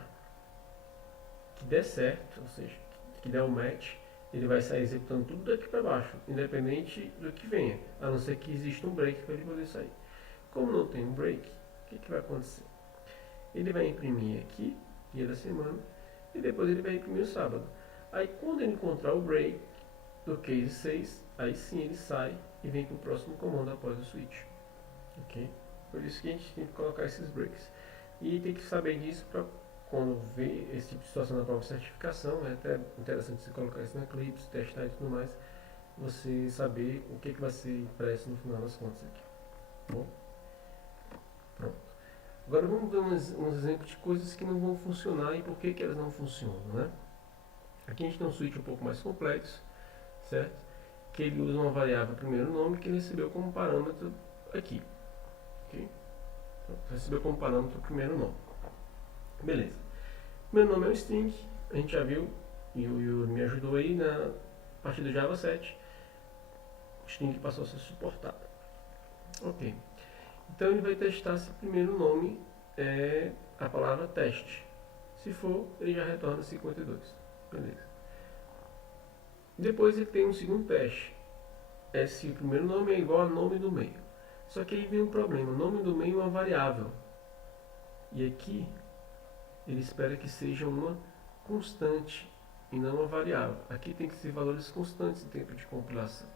que der certo, ou seja, que der um match, ele vai sair executando tudo daqui para baixo, independente do que venha, a não ser que exista um break para ele poder sair. Como não tem um break, o que vai acontecer? Ele vai imprimir aqui, dia da semana, e depois ele vai imprimir o sábado. Aí quando ele encontrar o break do case 6, aí sim ele sai e vem para o próximo comando após o switch. Ok? Por isso que a gente tem que colocar esses breaks. E tem que saber disso para quando ver esse tipo de situação na própria certificação. É até interessante você colocar isso na Eclipse, testar e tudo mais. Você saber o que vai ser impresso no final das contas aqui. Bom, pronto. Agora vamos ver uns exemplos de coisas que não vão funcionar e por que elas não funcionam, né? Aqui a gente tem um switch um pouco mais complexo, certo? Que ele usa uma variável primeiro nome que ele recebeu como parâmetro aqui. Okay? Então, recebeu como parâmetro o primeiro nome. Beleza. Primeiro nome é um string, a gente já viu, e o Yuri me ajudou aí na partir do Java 7. O string passou a ser suportado. Ok. Então ele vai testar se o primeiro nome é a palavra teste. Se for, ele já retorna 52. Beleza. Depois ele tem um segundo teste. É se o primeiro nome é igual ao nome do meio. Só que aí vem um problema. O nome do meio é uma variável. E aqui ele espera que seja uma constante e não uma variável. Aqui tem que ser valores constantes em tempo de compilação.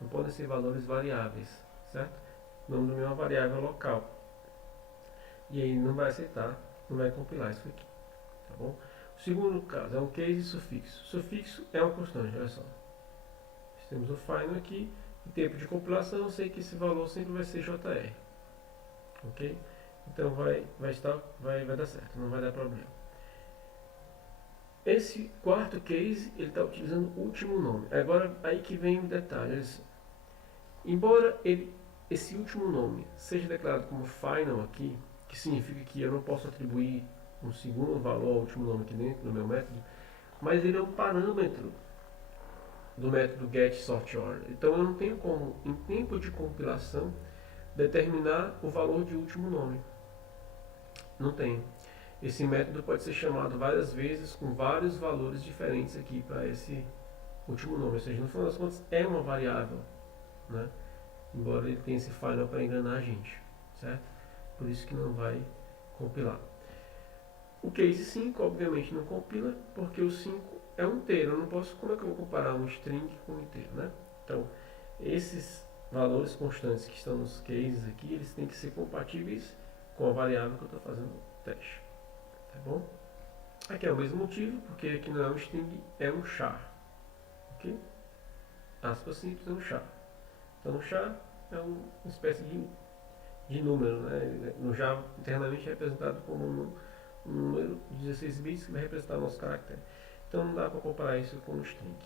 Não podem ser valores variáveis, certo? O nome do meio é uma variável local. E aí não vai aceitar, não vai compilar isso aqui. Tá bom? O segundo caso é um case sufixo. Sufixo é uma constante, olha só. Nós temos o final aqui. Em tempo de compilação, eu sei que esse valor sempre vai ser JR. Ok? Então vai dar certo, não vai dar problema. Esse quarto case, ele está utilizando o último nome. Agora, aí que vem o detalhe. Embora esse último nome seja declarado como final aqui, que significa que eu não posso atribuir um segundo valor ao último nome aqui dentro do meu método, mas ele é um parâmetro do método getSortOrder. Então eu não tenho como, em tempo de compilação, determinar o valor de último nome. Não tenho. Esse método pode ser chamado várias vezes com vários valores diferentes aqui para esse último nome. Ou seja, no final das contas é uma variável, né? Embora ele tenha esse final para enganar a gente, certo? Por isso que não vai compilar. O case 5 obviamente não compila, porque o 5 é um inteiro. Eu não posso, como é que eu vou comparar um string com um inteiro, né? Então, esses valores constantes que estão nos cases aqui, eles têm que ser compatíveis com a variável que eu estou fazendo o teste. Tá bom? Aqui é o mesmo motivo, porque aqui não é um string, é um char. Ok? Aspas simples é um char. Então, o char é uma espécie de número, né? No Java, internamente é representado como um número de 16 bits que vai representar o nosso caractere. Então, não dá para comparar isso com um string.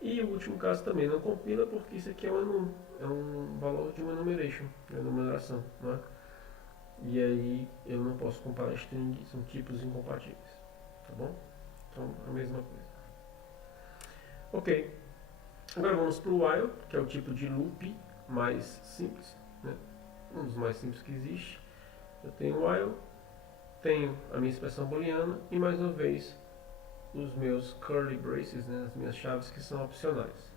E o último caso também não compila, porque isso aqui é um valor de uma enumeration, uma enumeração, não é? E aí eu não posso comparar string, são tipos incompatíveis, tá bom? Então a mesma coisa. Ok, Agora vamos para o while, que é o tipo de loop mais simples, né? Um dos mais simples que existe. Eu tenho o while, tenho a minha expressão booleana e mais uma vez os meus curly braces, né? As minhas chaves que são opcionais.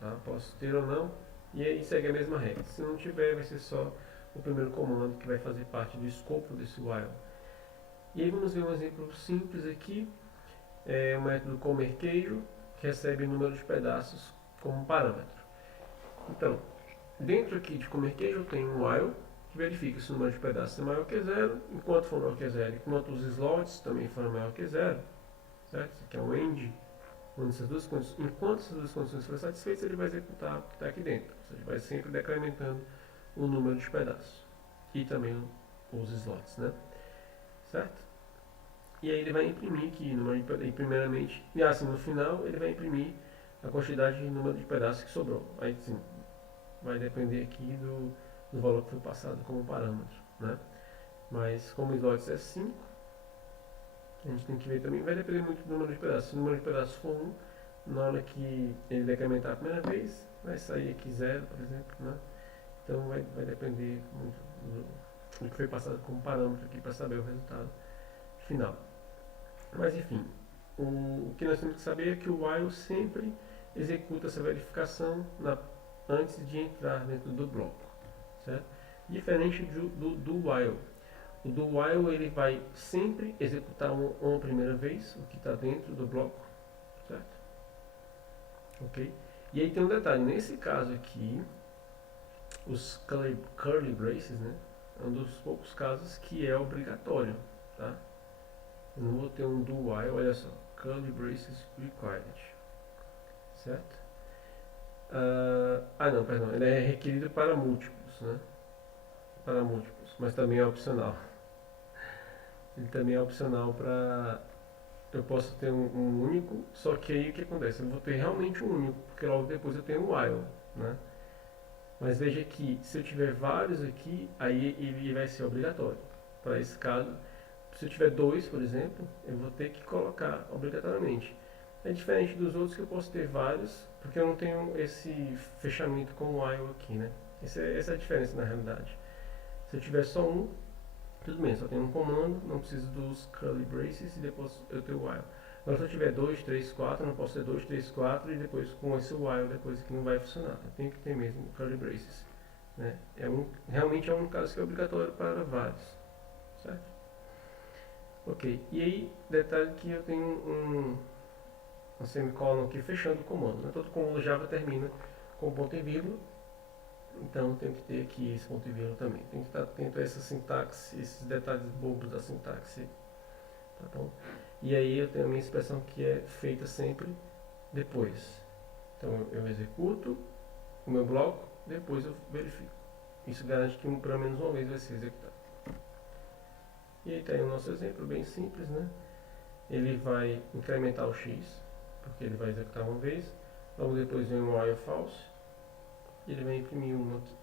Tá? Posso ter ou não, e aí segue a mesma regra. Se não tiver, vai ser só o primeiro comando que vai fazer parte do escopo desse while. E aí vamos ver um exemplo simples aqui. É o método comerqueiro, que recebe o número de pedaços como parâmetro. Então, dentro aqui de comer queijo eu tenho um while, que verifica se o número de pedaços é maior que zero, enquanto for maior que zero, enquanto os slots também forem maior que zero, certo? Isso aqui é um end, enquanto essas duas condições forem satisfeitas, ele vai executar o que está aqui dentro, ou seja, vai sempre decrementando o número de pedaços e também os slots, né? Certo? E aí ele vai imprimir aqui, primeiramente, e assim no final ele vai imprimir a quantidade de número de pedaços que sobrou. Aí sim, vai depender aqui do valor que foi passado como parâmetro, né? Mas como slots é 5, a gente tem que ver também, vai depender muito do número de pedaços. Se o número de pedaços for 1, na hora que ele decrementar a primeira vez, vai sair aqui 0, por exemplo, né? Então vai depender muito do que foi passado como parâmetro aqui para saber o resultado final. Mas enfim, o que nós temos que saber é que o while sempre executa essa verificação antes de entrar dentro do bloco, certo? Diferente do while. O do while ele vai sempre executar uma primeira vez o que está dentro do bloco, certo? Ok? E aí tem um detalhe, nesse caso aqui, os curly braces, né, é um dos poucos casos que é obrigatório, tá? Eu não vou ter um do while, olha só, curly braces required, certo? Não, perdão, ele é requerido para múltiplos, né? Para múltiplos, mas também é opcional. Ele também é opcional para... Eu posso ter um único, só que aí o que acontece? Eu vou ter realmente um único, porque logo depois eu tenho um while, né? Mas veja que se eu tiver vários aqui, aí ele vai ser obrigatório. Para esse caso, se eu tiver dois, por exemplo, eu vou ter que colocar obrigatoriamente. É diferente dos outros que eu posso ter vários, porque eu não tenho esse fechamento com o while aqui, né? Essa é a diferença na realidade. Se eu tiver só um, tudo bem, só tenho um comando, não preciso dos curly braces e depois eu tenho o while. Agora se eu tiver 2, 3, 4, eu não posso ter 2, 3, 4 e depois com esse while depois que não vai funcionar. Eu tenho que ter mesmo curly braces. Né? Realmente é um caso que é obrigatório para vários. Certo? Ok, e aí, detalhe que eu tenho um semicolon aqui fechando o comando. Né? Todo comando Java termina com ponto e vírgula. Então tem que ter aqui esse ponto e vírgula também. Tem que estar atento a essa sintaxe, esses detalhes bobos da sintaxe. Tá bom? E aí eu tenho a minha expressão que é feita sempre depois. Então eu executo o meu bloco, depois eu verifico. Isso garante que pelo menos uma vez vai ser executado. E aí está aí o nosso exemplo, bem simples, né? Ele vai incrementar o x, porque ele vai executar uma vez. Logo depois vem o while false. E ele vai imprimir um aqui.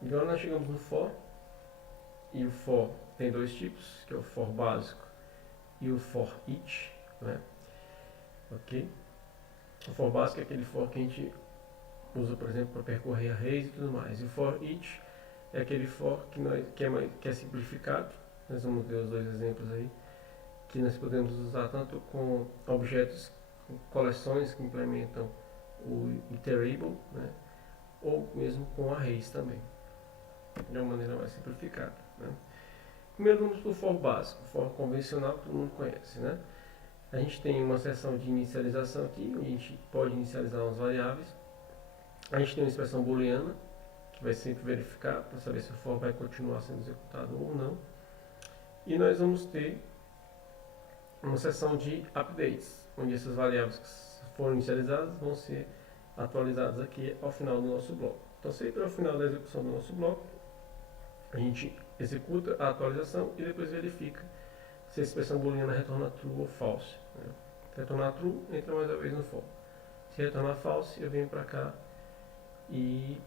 E agora nós chegamos no for. E o for tem dois tipos, que é o for básico e o for each, né? Ok? O for básico é aquele for que a gente usa, por exemplo, para percorrer arrays e tudo mais. E o for each é aquele for que é simplificado. Nós vamos ver os dois exemplos aí, que nós podemos usar tanto com objetos, com coleções que implementam o iterable, né? Ou mesmo com arrays também, de uma maneira mais simplificada. Né? Primeiro vamos para o for básico, o for convencional que todo mundo conhece. Né? A gente tem uma seção de inicialização aqui, onde a gente pode inicializar umas variáveis. A gente tem uma expressão booleana, que vai sempre verificar para saber se o for vai continuar sendo executado ou não. E nós vamos ter uma seção de updates, onde essas variáveis que foram inicializadas vão ser atualizadas aqui ao final do nosso bloco. Então sempre ao final da execução do nosso bloco, a gente executa a atualização e depois verifica se a expressão booleana retorna true ou false. Né? Se retornar true, entra mais uma vez no for. Se retornar false, eu venho para cá e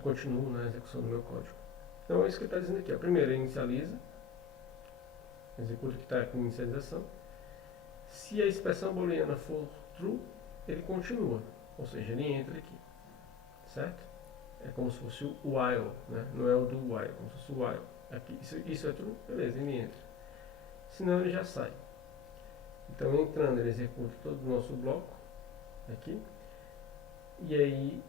continuo na execução do meu código. Então é isso que ele está dizendo aqui. Primeiro ele inicializa, executa o que está com inicialização. Se a expressão booleana for true, ele continua, ou seja, ele entra aqui, certo? É como se fosse o while, né? Não é o do while, é como se fosse o while. Aqui, isso é true, beleza, ele entra. Senão ele já sai. Então entrando, ele executa todo o nosso bloco aqui. E aí,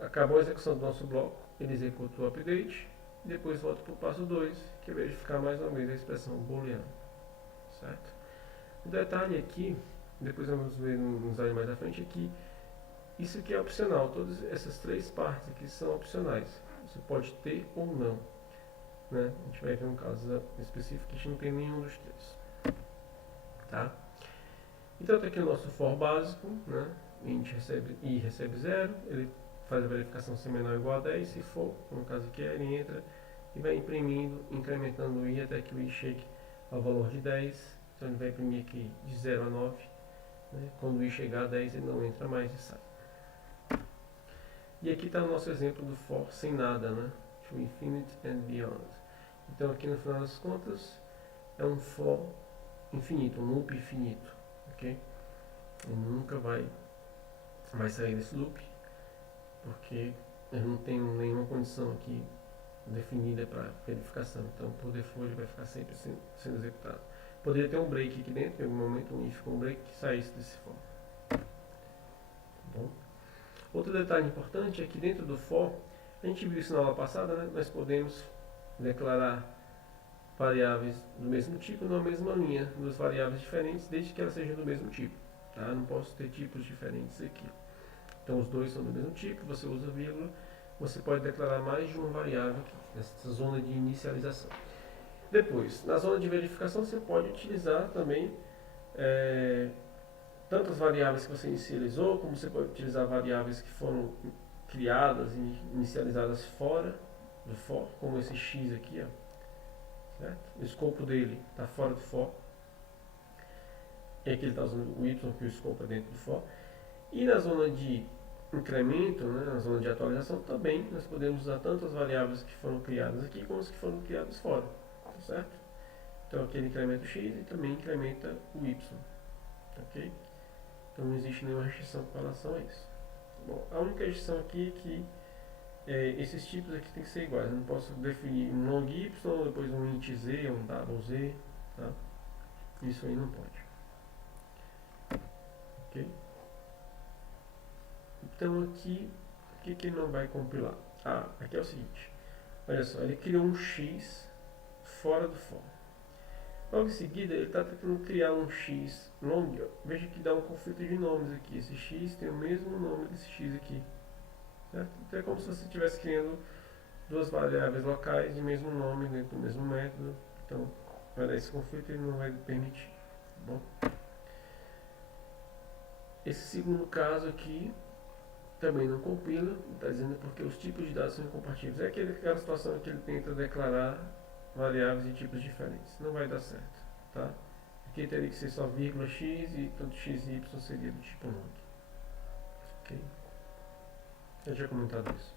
acabou a execução do nosso bloco, ele executa o update. E depois volta para o passo 2, que é verificar mais uma vez a expressão booleana, certo? O detalhe aqui, depois vamos ver nos slides mais à frente, aqui, isso aqui é opcional. Todas essas três partes aqui são opcionais. Você pode ter ou não, né? A gente vai ver um caso específico que a gente não tem nenhum dos três, tá? Então está aqui o nosso for básico, né? Int recebe 0, ele faz a verificação se menor ou igual a 10, se for, no caso aqui ele entra e vai imprimindo, incrementando o i até que o i chegue ao valor de 10, então ele vai imprimir aqui de 0 a 9, né? Quando o i chegar a 10 ele não entra mais e sai. E aqui está o nosso exemplo do for sem nada, né? To infinite and beyond. Então aqui no final das contas é um for infinito, um loop infinito, ok? Ele nunca vai sair desse loop, porque ele não tem nenhuma condição aqui definida para verificação. Então por default ele vai ficar sempre sendo executado. Poderia ter um break aqui dentro, em algum momento um if com um break que saísse desse for. Tá bom? Outro detalhe importante é que dentro do for, a gente viu isso na aula passada, né? Nós podemos declarar variáveis do mesmo tipo na mesma linha, duas variáveis diferentes, desde que elas sejam do mesmo tipo. Tá? Não posso ter tipos diferentes aqui. Então os dois são do mesmo tipo, você usa vírgula, você pode declarar mais de uma variável aqui, nessa zona de inicialização. Depois, na zona de verificação, você pode utilizar também tanto as variáveis que você inicializou, como você pode utilizar variáveis que foram criadas e inicializadas fora do for, como esse x aqui, ó, certo? O escopo dele está fora do for. E aqui ele está usando o y, que o escopo é dentro do for. E na zona de incremento, né, na zona de atualização, também nós podemos usar tanto as variáveis que foram criadas aqui, como as que foram criadas fora. Tá certo? Então aqui ele incrementa o x e também incrementa o y. Ok? Então não existe nenhuma restrição com relação a isso. Bom, a única restrição aqui é que esses tipos aqui tem que ser iguais. Eu não posso definir um long y, depois um int z, um double z. Tá? Isso aí não pode. Ok? Então aqui, o que ele não vai compilar? Ah, aqui é o seguinte. Olha só, ele criou um x fora do for. Logo em seguida, ele está tentando criar um x long. Veja que dá um conflito de nomes aqui. Esse x tem o mesmo nome desse x aqui. Certo? Então é como se você estivesse criando duas variáveis locais de mesmo nome dentro do mesmo método. Então vai dar esse conflito e ele não vai permitir. Tá bom? Esse segundo caso aqui também não compila. Está dizendo porque os tipos de dados são incompatíveis. É aquela situação que ele tenta declarar variáveis de tipos diferentes. Não vai dar certo. Tá? Aqui teria que ser só vírgula x e tanto x e y seria do tipo long. Ok? Eu já comentado isso.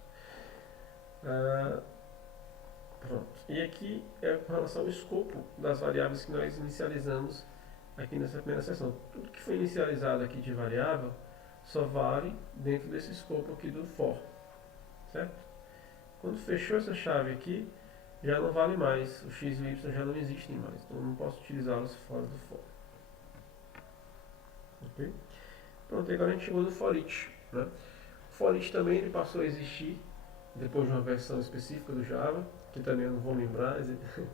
Pronto. E aqui é com relação ao escopo das variáveis que nós inicializamos aqui nessa primeira seção. Tudo que foi inicializado aqui de variável só vale dentro desse escopo aqui do for. Certo? Quando fechou essa chave aqui, já não vale mais. O x e o y já não existem mais. Então eu não posso utilizá-los fora do for. Ok? Pronto, agora a gente chegou no for each. Né? O for each também ele passou a existir depois de uma versão específica do Java, que também eu não vou lembrar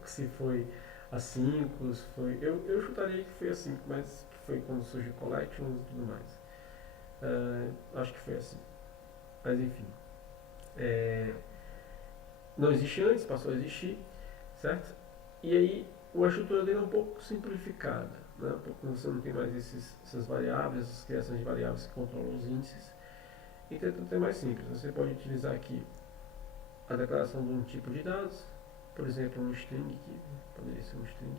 se foi a 5, se foi... Eu chutaria que foi a 5, mas que foi quando surgiu collections e tudo mais. Acho que foi assim. Mas enfim. Não existia antes, passou a existir, certo? E aí a estrutura dele é um pouco simplificada, né? Porque você não tem mais essas variáveis, essas criações de variáveis que controlam os índices. Então é mais simples. Você pode utilizar aqui a declaração de um tipo de dados, por exemplo, um string, que poderia ser um string.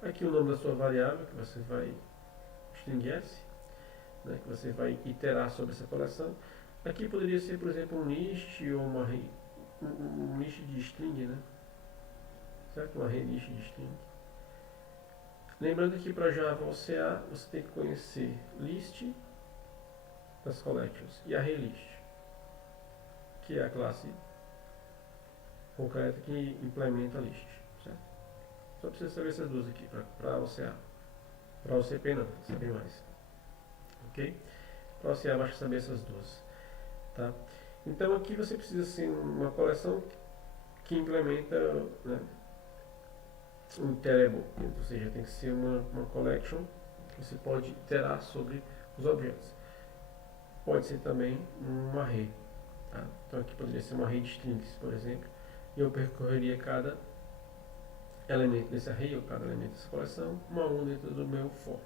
Aqui o nome da sua variável, que você vai, string s, né, que você vai iterar sobre essa coleção. Aqui poderia ser, por exemplo, um list ou um list de string, né? Certo? Uma array list de string. Lembrando que para Java OCA você tem que conhecer list das collections e ArrayList, que é a classe concreta que implementa a list, certo? Só precisa saber essas duas aqui para OCA. Para OCP não, CP+. Ok? Para OCA basta saber essas duas. Tá? Então aqui você precisa ser uma coleção que implementa, né, um iterable, ou seja, tem que ser uma collection que você pode iterar sobre os objetos. Pode ser também um array. Tá? Então aqui poderia ser um array de strings, por exemplo, e eu percorreria cada elemento desse array, ou cada elemento dessa coleção, uma a um dentro do meu for.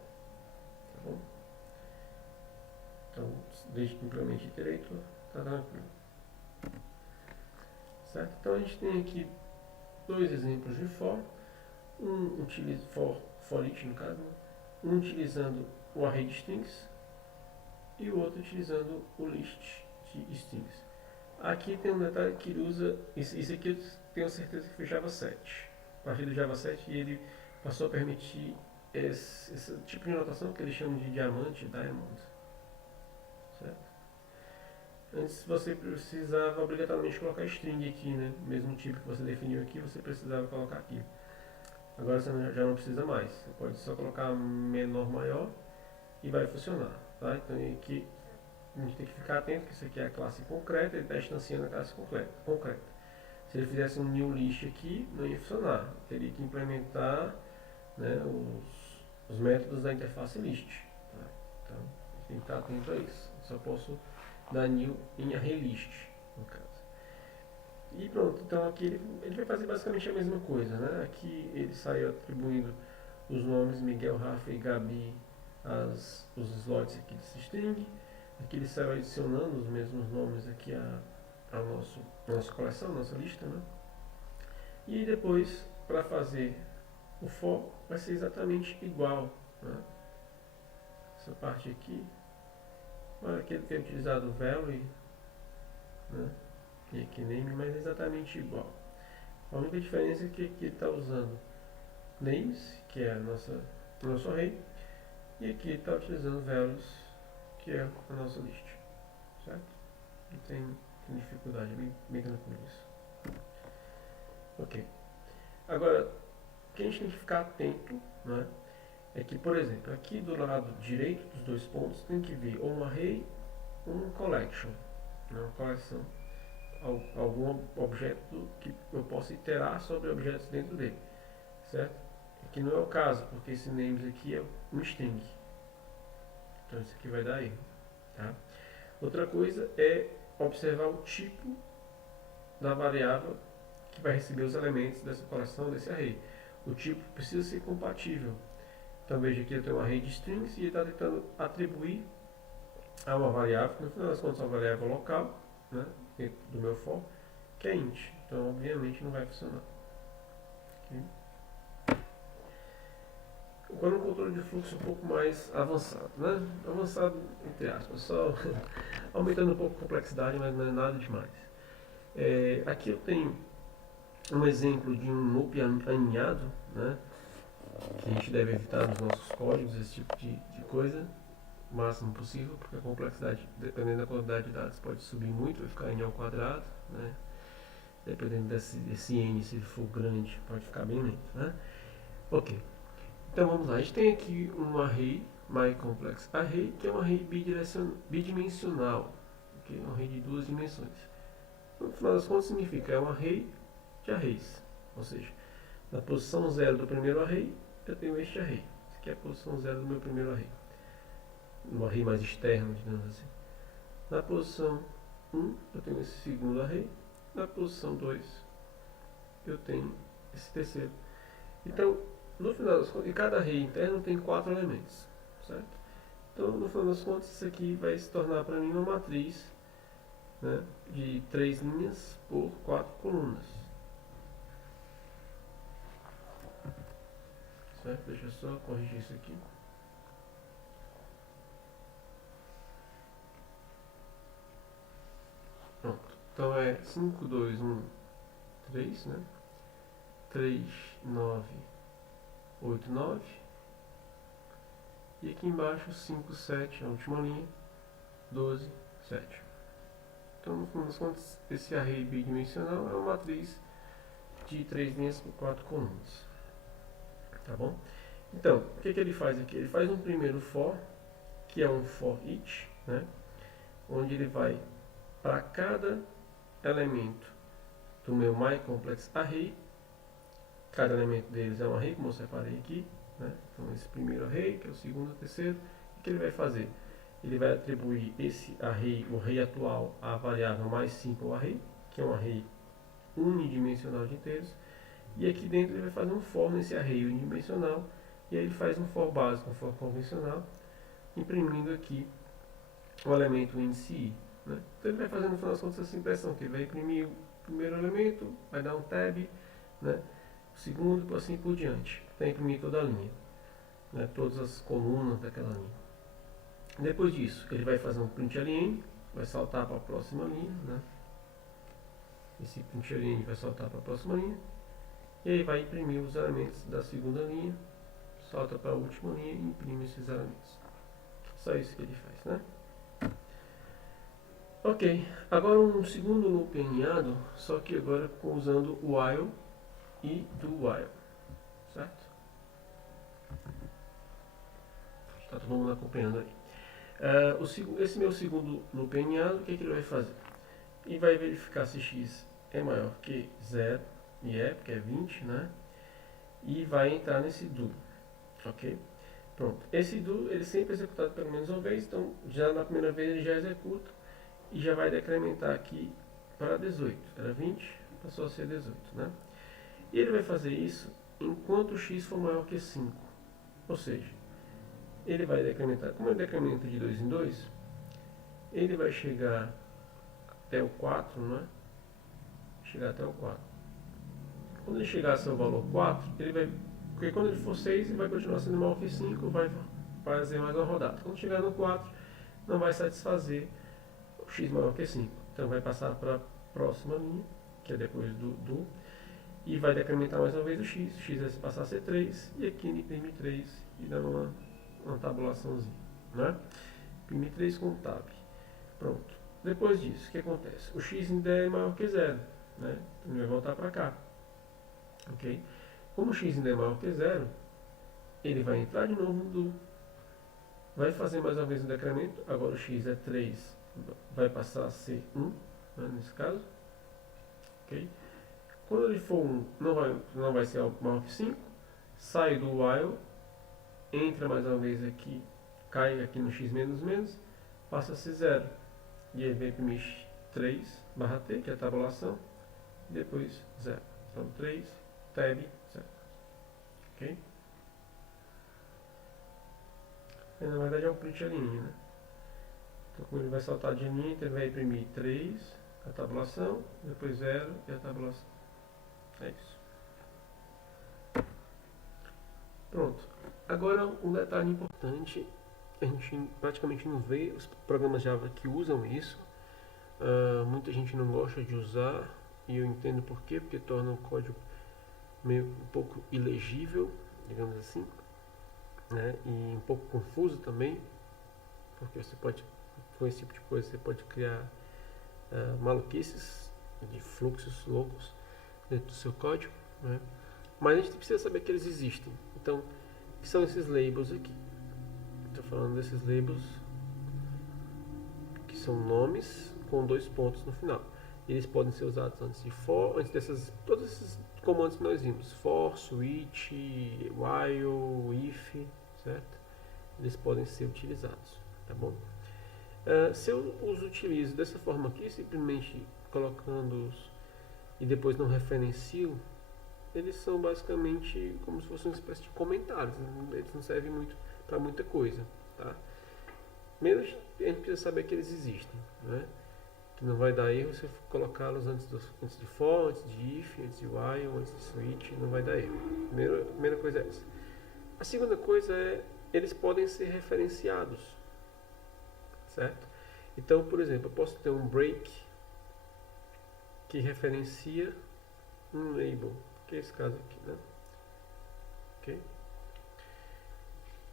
Tá bom? Então, desde que implemente iterator, está tranquilo. Certo? Então a gente tem aqui dois exemplos de for. Um utiliza for each no caso, um utilizando o array de strings e o outro utilizando o list de strings. Aqui tem um detalhe que ele usa, isso aqui eu tenho certeza que foi Java 7. A partir do Java 7 ele passou a permitir esse tipo de notação que eles chamam de diamante, diamond. Certo? Antes você precisava obrigatoriamente colocar string aqui, né? Mesmo tipo que você definiu aqui, você precisava colocar aqui. Agora você já não precisa mais. Você pode só colocar menor, maior e vai funcionar. Tá? Então aqui a gente tem que ficar atento que isso aqui é a classe concreta, ele está instanciando a classe concreta. Se ele fizesse um new list aqui, não ia funcionar. Teria que implementar, né, os métodos da interface list. Tá? Então a gente tem que estar atento a isso. Eu só posso dar new em ArrayList, no caso. E pronto, então aqui ele vai fazer basicamente a mesma coisa, né? Aqui ele saiu atribuindo os nomes Miguel, Rafa e Gabi os slots aqui desse string. Aqui ele saiu adicionando os mesmos nomes aqui a nossa coleção, nossa lista, né? E depois, para fazer o for, vai ser exatamente igual, né? Essa parte aqui, olha que ele tem utilizado o value, né? E aqui name, mas é exatamente igual. A única diferença é que aqui ele está usando names, que é o nosso array, e aqui ele está utilizando values, que é a nossa list. Certo? Não tem dificuldade, bem tranquilo isso. Ok. Agora, o que a gente tem que ficar atento, né, é que, por exemplo, aqui do lado direito dos dois pontos tem que vir ou um array ou um collection, né, uma coleção. Algum objeto que eu possa iterar sobre objetos dentro dele, certo? Aqui não é o caso, porque esse names aqui é um string, então isso aqui vai dar erro, tá? Outra coisa é observar o tipo da variável que vai receber os elementos dessa coleção, desse array. O tipo precisa ser compatível. Então veja que eu tenho um array de strings e ele está tentando atribuir a uma variável, que no final das contas é uma variável local, né, dentro do meu for, que é int. Então obviamente não vai funcionar. Okay? Agora um controle de fluxo um pouco mais avançado, né? Avançado entre aspas, só aumentando um pouco a complexidade, mas não é nada demais. Aqui eu tenho um exemplo de um loop aninhado, né? Que a gente deve evitar nos nossos códigos, esse tipo de coisa, o máximo possível, porque a complexidade, dependendo da quantidade de dados, pode subir muito, vai ficar n ao quadrado, né? Dependendo desse n, se ele for grande, pode ficar bem lento, né? Ok. Então vamos lá, a gente tem aqui um array, myComplexArray, que é um array bidimensional, okay? Um array de duas dimensões. No final das contas significa, é um array de arrays, ou seja, na posição 0 do primeiro array, eu tenho este array. Essa aqui é a posição 0 do meu primeiro array. No array mais externo, digamos assim. Na posição 1, eu tenho esse segundo array. Na posição 2, eu tenho esse terceiro. Então, no final das contas, e cada array interno tem 4 elementos, certo? Então, no final das contas, isso aqui vai se tornar para mim uma matriz, né, de 3 linhas por 4 colunas. Certo? Deixa eu só corrigir isso aqui. Pronto. Então é 5, 2, 1, 3, né? 3, 9, 8, 9 E aqui embaixo 5, 7, a última linha, 12, 7. Então, no final das contas, esse array bidimensional é uma matriz de 3 linhas por 4 colunas. Tá bom? Então, o que ele faz aqui? Ele faz um primeiro for, que é um for each, né? Onde ele vai para cada elemento do meu myComplexArray. Cada elemento deles é um array, como eu separei aqui, né? Então, esse primeiro array, que é o segundo, o terceiro, o que ele vai fazer? Ele vai atribuir esse array, o array atual, à variável mais simple array, que é um array unidimensional de inteiros, e aqui dentro ele vai fazer um for nesse array unidimensional, e aí ele faz um for básico, um for convencional, imprimindo aqui o elemento índice i, né? Então ele vai fazer no final das contas essa impressão, que ele vai imprimir o primeiro elemento, vai dar um tab, né? O segundo, assim por diante, vai imprimir toda a linha, né? Todas as colunas daquela linha. Depois disso, ele vai fazer um print ln, vai saltar para a próxima linha, né? Esse print ln vai saltar para a próxima linha, e aí vai imprimir os elementos da segunda linha, salta para a última linha e imprime esses elementos. Só isso que ele faz, né? Ok, agora um segundo loop aninhado, só que agora usando o while e do while, certo? Está todo mundo acompanhando aí. Esse meu segundo loop aninhado, o que ele vai fazer? Ele vai verificar se x é maior que 0, e é, porque é 20, né? E vai entrar nesse do, ok? Pronto, esse do ele sempre é executado pelo menos uma vez, então já na primeira vez ele já executa e já vai decrementar aqui para 18, era 20, passou a ser 18, né? E ele vai fazer isso enquanto o x for maior que 5, ou seja, ele vai decrementar, como ele decrementa de 2 em 2, ele vai chegar até o 4, né? Chegar até o 4. Quando ele chegar a seu valor 4, ele vai, porque quando ele for 6, ele vai continuar sendo maior que 5, vai fazer mais uma rodada. Quando chegar no 4, não vai satisfazer o x maior que 5. Então vai passar para a próxima linha, que é depois do, e vai decrementar mais uma vez o x vai passar a ser 3, e aqui ele imprime 3 e dá uma tabulaçãozinha, né? Imprime 3 com tab. Pronto. Depois disso, o que acontece? O x ainda é maior que 0, né? Então ele vai voltar para cá. Ok? Como o x ainda é maior que 0, ele vai entrar de novo no do, vai fazer mais uma vez um decremento, agora o x é 3, vai passar a ser 1, né, nesse caso. Ok? Quando ele for 1, não vai ser maior que 5, sai do while, entra mais uma vez aqui, cai aqui no x menos menos, passa a ser 0. E aí vem imprimir 3 barra t, que é a tabulação, e depois 0. Então 3, tab, 0. Ok? E, na verdade é um print a linha, né? Então como ele vai saltar de linha, então ele vai imprimir 3, a tabulação, depois 0 e a tabulação. É isso. Pronto. Agora um detalhe importante, a gente praticamente não vê os programas Java que usam isso. Muita gente não gosta de usar, e eu entendo por quê, porque torna o código meio um pouco ilegível, digamos assim, né? E um pouco confuso também, porque você pode, com esse tipo de coisa, você pode criar maluquices de fluxos loucos dentro do seu código, né? Mas a gente precisa saber que eles existem. Então, o que são esses labels aqui? Estou falando desses labels que são nomes com 2 pontos no final. Eles podem ser usados antes de for, antes dessas, todos esses comandos que nós vimos: for, switch, while, if, certo? Eles podem ser utilizados, tá bom? Se eu os utilizo dessa forma aqui, simplesmente colocando-os e depois não referencio, eles são basicamente como se fossem uma espécie de comentários, eles não servem muito para muita coisa, tá? Menos a gente precisa saber que eles existem, né? Que não vai dar erro se eu colocá-los antes de for, antes de if, antes de while, antes de switch, não vai dar erro. Primeira coisa é essa. A segunda coisa é, eles podem ser referenciados, certo? Então, por exemplo, eu posso ter um break que referencia um label, que é esse caso aqui, né? Ok?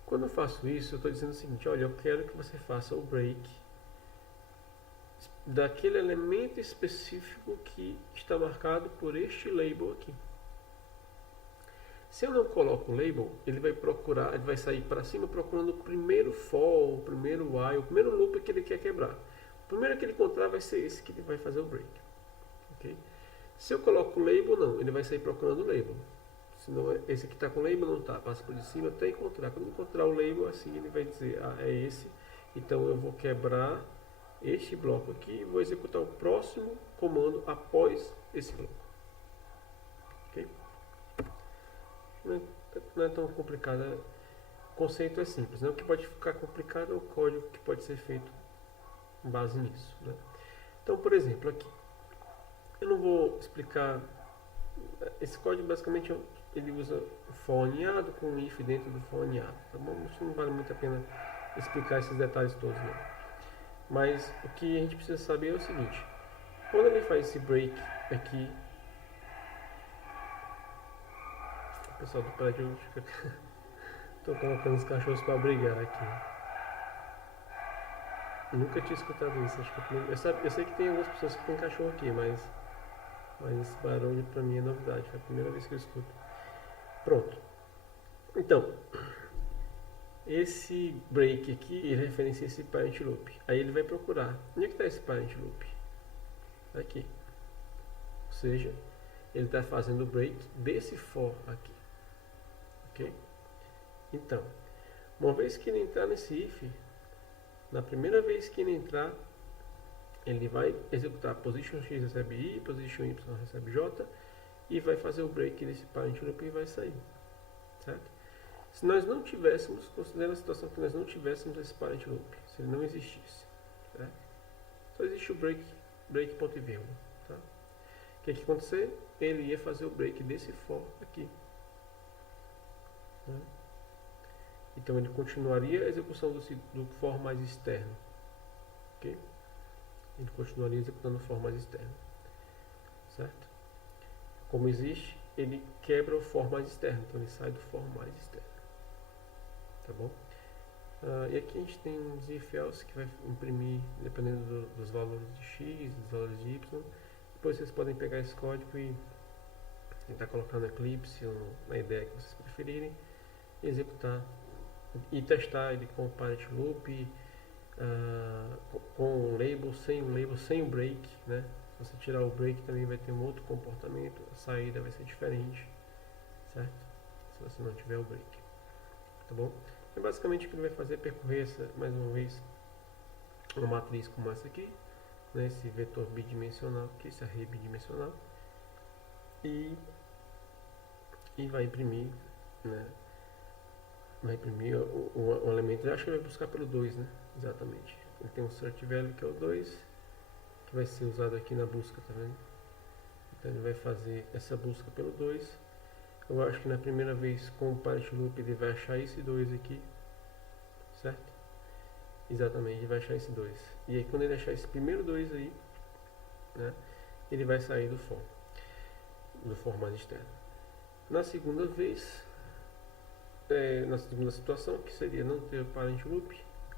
Quando eu faço isso, eu estou dizendo o seguinte: olha, eu quero que você faça o break daquele elemento específico que está marcado por este label aqui. Se eu não coloco o label, ele vai procurar, ele vai sair para cima procurando o primeiro for, o primeiro while, o primeiro loop que ele quer quebrar. O primeiro que ele encontrar vai ser esse que ele vai fazer o break. Okay? Se eu coloco o label, não, ele vai sair procurando o label. Senão esse aqui está com o label, não está, passa por cima até encontrar. Quando encontrar o label, assim ele vai dizer, ah, é esse, então eu vou quebrar este bloco aqui e vou executar o próximo comando após esse bloco. Okay? Não é tão complicado, o conceito é simples, né? O que pode ficar complicado é o código que pode ser feito com base nisso, né? Então, por exemplo, aqui eu não vou explicar esse código. Basicamente ele usa o for aninhado com o if dentro do for aninhado, tá bom? Isso não vale muito a pena explicar esses detalhes todos, não. Mas o que a gente precisa saber é o seguinte: quando ele faz esse break aqui, o pessoal do prédio fica tô colocando os cachorros para brigar aqui. Eu nunca tinha escutado isso. Acho que eu sei que tem algumas pessoas que tem cachorro aqui, mas esse barulho para mim é novidade. É a primeira vez que eu escuto. Pronto. Então, esse break aqui, ele referencia esse parent loop. Aí ele vai procurar. Onde é que está esse parent loop? Aqui. Ou seja, ele está fazendo o break desse for aqui. Ok? Então, uma vez que ele entrar nesse if, na primeira vez que ele entrar, ele vai executar position x recebe i, position y recebe j, e vai fazer o break desse parent loop e vai sair. Certo? Se nós não tivéssemos, considerando a situação que nós não tivéssemos esse parent loop, se ele não existisse, certo? Só existe o break ponto e vírgula. Tá? O que ia acontecer? Ele ia fazer o break desse for aqui. Né? Então ele continuaria a execução do for mais externo. Ok? Ele continuaria executando o for mais externo. Certo? Como existe, ele quebra o for mais externo. Então ele sai do for mais externo. Tá bom? E aqui a gente tem uns if else que vai imprimir dependendo dos valores de x, dos valores de y. Depois vocês podem pegar esse código e tentar colocar no Eclipse ou na ideia que vocês preferirem e executar e testar ele com o parent loop, com o label, sem o break, né? Se você tirar o break também vai ter um outro comportamento, a saída vai ser diferente, certo? Se você não tiver o break, tá bom? E basicamente o que ele vai fazer é percorrer mais uma vez uma matriz como essa aqui, né? Esse vetor bidimensional, que é esse array bidimensional, e vai imprimir, né? Vai imprimir o elemento. Eu acho que ele vai buscar pelo 2, né? Exatamente. Ele tem um search value que é o 2, que vai ser usado aqui na busca, tá vendo? Então ele vai fazer essa busca pelo 2. Eu acho que na primeira vez com o parent loop ele vai achar esse 2 aqui, certo? Exatamente, ele vai achar esse 2. E aí quando ele achar esse primeiro 2 aí, né? Ele vai sair do for mais externo. Na segunda vez, na segunda situação, que seria não ter o parent loop,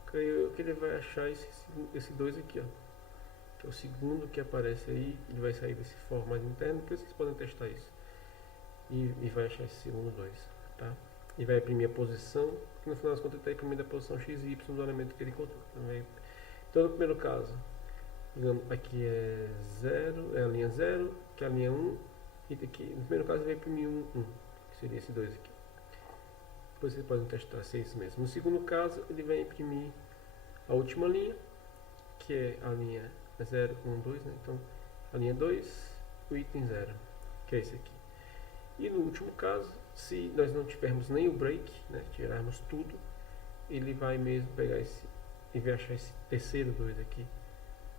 creio que ele vai achar esse 2 aqui, ó, que é o segundo que aparece aí. Ele vai sair desse for mais interno, depois vocês podem testar isso, e vai achar esse segundo 2, tá? E vai imprimir a posição, que no final das contas ele está imprimindo a posição x e y do elemento que ele encontrou. Então no primeiro caso, digamos, aqui é 0, é a linha 0, que é a linha 1, e aqui, no primeiro caso ele vai imprimir 1, que seria esse 2 aqui. Depois vocês podem testar se é isso mesmo. No segundo caso, ele vai imprimir a última linha, que é a linha 0, 1, 2, né? Então, a linha 2, o item 0, que é esse aqui. E no último caso, se nós não tivermos nem o break, né, tirarmos tudo, ele vai mesmo pegar esse e vai achar esse terceiro 2 aqui,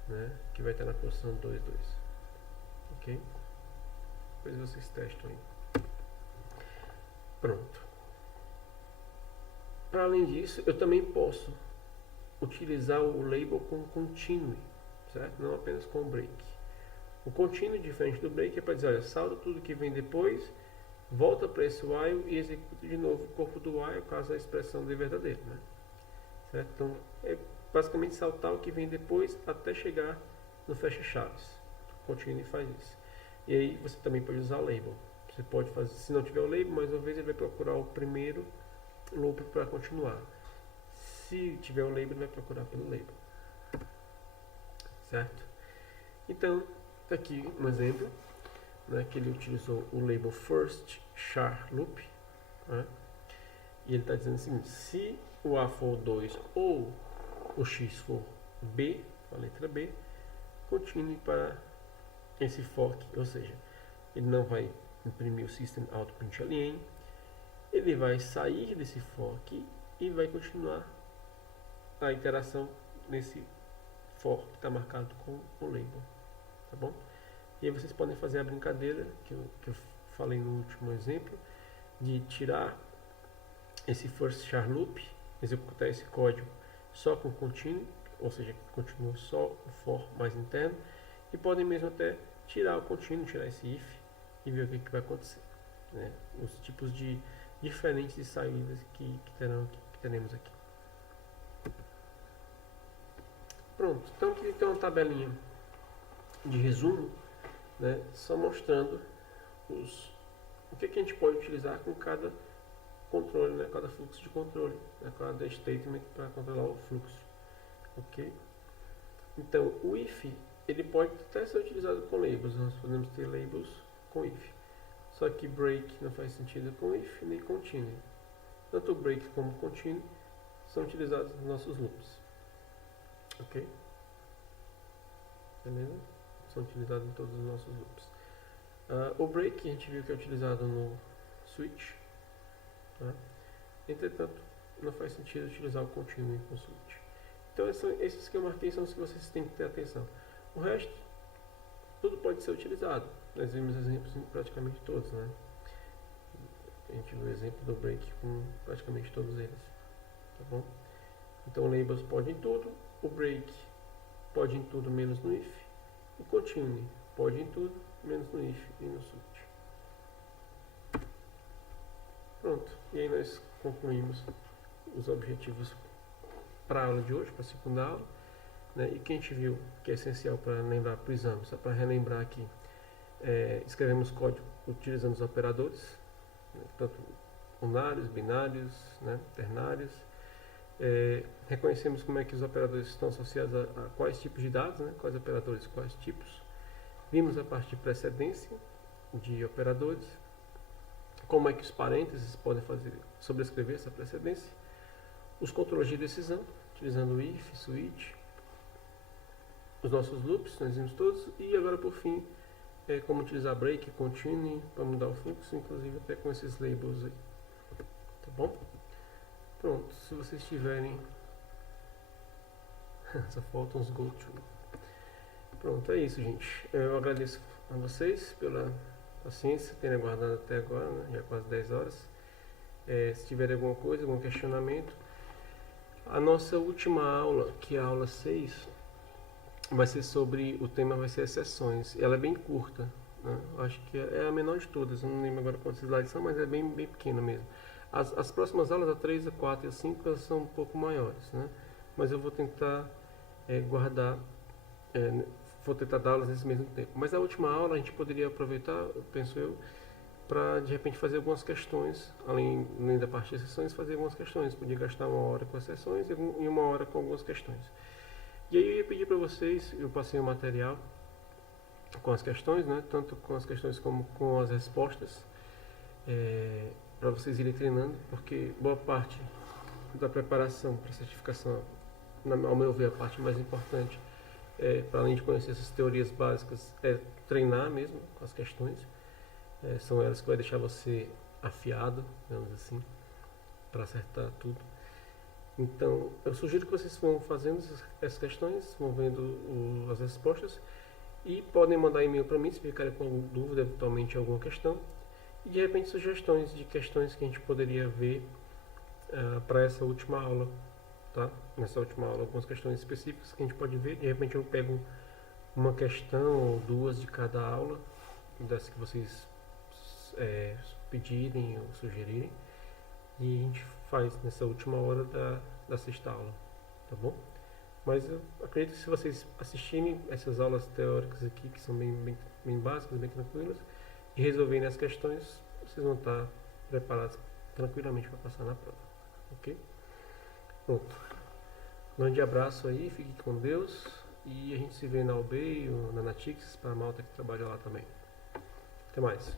né, que vai estar na posição 2, 2. Ok? Depois vocês testam aí. Pronto. Para além disso, eu também posso utilizar o label com continue, certo? Não apenas com break. O continue, diferente do break, é para dizer, olha, salda tudo que vem depois volta para esse while e executa de novo o corpo do while caso a expressão dê verdadeiro, né? Certo? Então é basicamente saltar o que vem depois até chegar no fecha-chaves. Continue e faz isso. E aí você também pode usar o label. Você pode fazer, se não tiver o label, mais uma vez ele vai procurar o primeiro loop para continuar. Se tiver o label, ele vai procurar pelo label. Certo? Então, tá aqui um exemplo, né, que ele utilizou o label first char loop, né, e ele está dizendo o seguinte: se o A for 2 ou o X for B, a letra B, continue para esse for aqui, ou seja, ele não vai imprimir o system.out.println, ele vai sair desse for aqui e vai continuar a iteração nesse for que está marcado com o label, tá bom? E aí vocês podem fazer a brincadeira que eu falei no último exemplo, de tirar esse first char loop, executar esse código só com continue, ou seja, que continua só o for mais interno, e podem mesmo até tirar o continue, tirar esse if e ver o que vai acontecer, né? Os tipos de diferentes de saídas que teremos aqui. Pronto, então aqui tem uma tabelinha de resumo, né, só mostrando o que a gente pode utilizar com cada controle, né, cada fluxo de controle, né, cada statement para controlar o fluxo. Ok? Então, o if ele pode até ser utilizado com labels, nós podemos ter labels com if. Só que break não faz sentido com if nem continue. Tanto o break como o continue são utilizados nos nossos loops. Ok? Beleza? São utilizados em todos os nossos loops. O break a gente viu que é utilizado no switch, tá? Entretanto, não faz sentido utilizar o continue com o switch. Então esses que eu marquei são os que vocês têm que ter atenção. O resto, tudo pode ser utilizado. Nós vimos exemplos em praticamente todos, né? A gente viu o exemplo do break com praticamente todos eles, tá bom? Então labels pode em tudo, o break pode em tudo menos no if, o continue pode em tudo menos no if e no switch. Pronto, e aí nós concluímos os objetivos para a aula de hoje, para a segunda aula, né? E que a gente viu que é essencial para lembrar para o exame, só para relembrar aqui, escrevemos código utilizando os operadores, né? Tanto unários, binários, né? Ternários. Reconhecemos como é que os operadores estão associados a quais tipos de dados, né? Quais operadores, quais tipos. Vimos a parte de precedência de operadores, como é que os parênteses podem sobrescrever essa precedência, os controles de decisão, utilizando o if, switch, os nossos loops, nós vimos todos, e agora por fim, como utilizar break, continue, para mudar o fluxo, inclusive até com esses labels aí, tá bom? Pronto, se vocês tiverem, só faltam os go to. Pronto, é isso, gente. Eu agradeço a vocês pela paciência, terem aguardado até agora, né? Já quase 10 horas. Se tiver alguma coisa, algum questionamento, a nossa última aula, que é a aula 6, vai ser sobre, o tema vai ser exceções. Ela é bem curta, né? Acho que é a menor de todas, eu não lembro agora quantos slides são, mas é bem pequena mesmo. As próximas aulas, a 3, a 4 e a 5, elas são um pouco maiores, né? Mas eu vou tentar vou tentar dar-las nesse mesmo tempo. Mas a última aula a gente poderia aproveitar, penso eu, para de repente fazer algumas questões, além da parte de exceções, fazer algumas questões. Podia gastar 1 hora com as sessões e 1 hora com algumas questões. E aí eu ia pedir para vocês, eu passei o material com as questões, né? Tanto com as questões como com as respostas, para vocês irem treinando, porque boa parte da preparação para a certificação, ao meu ver, a parte mais importante, para além de conhecer essas teorias básicas, é treinar mesmo com as questões. São elas que vai deixar você afiado, digamos assim, para acertar tudo. Então, eu sugiro que vocês vão fazendo essas questões, vão vendo as respostas, e podem mandar e-mail para mim se ficarem com alguma dúvida, eventualmente alguma questão, e de repente sugestões de questões que a gente poderia ver para essa última aula, tá? Nessa última aula, algumas questões específicas que a gente pode ver. De repente eu pego uma questão ou 2 de cada aula, das que vocês pedirem ou sugerirem. E a gente faz nessa última hora da sexta aula, tá bom? Mas eu acredito que se vocês assistirem essas aulas teóricas aqui, que são bem básicas, bem tranquilas, e resolverem as questões, vocês vão estar preparados tranquilamente para passar na prova, ok? Pronto. Grande abraço aí, fique com Deus, e a gente se vê na UB ou na Natix, para a malta que trabalha lá também. Até mais.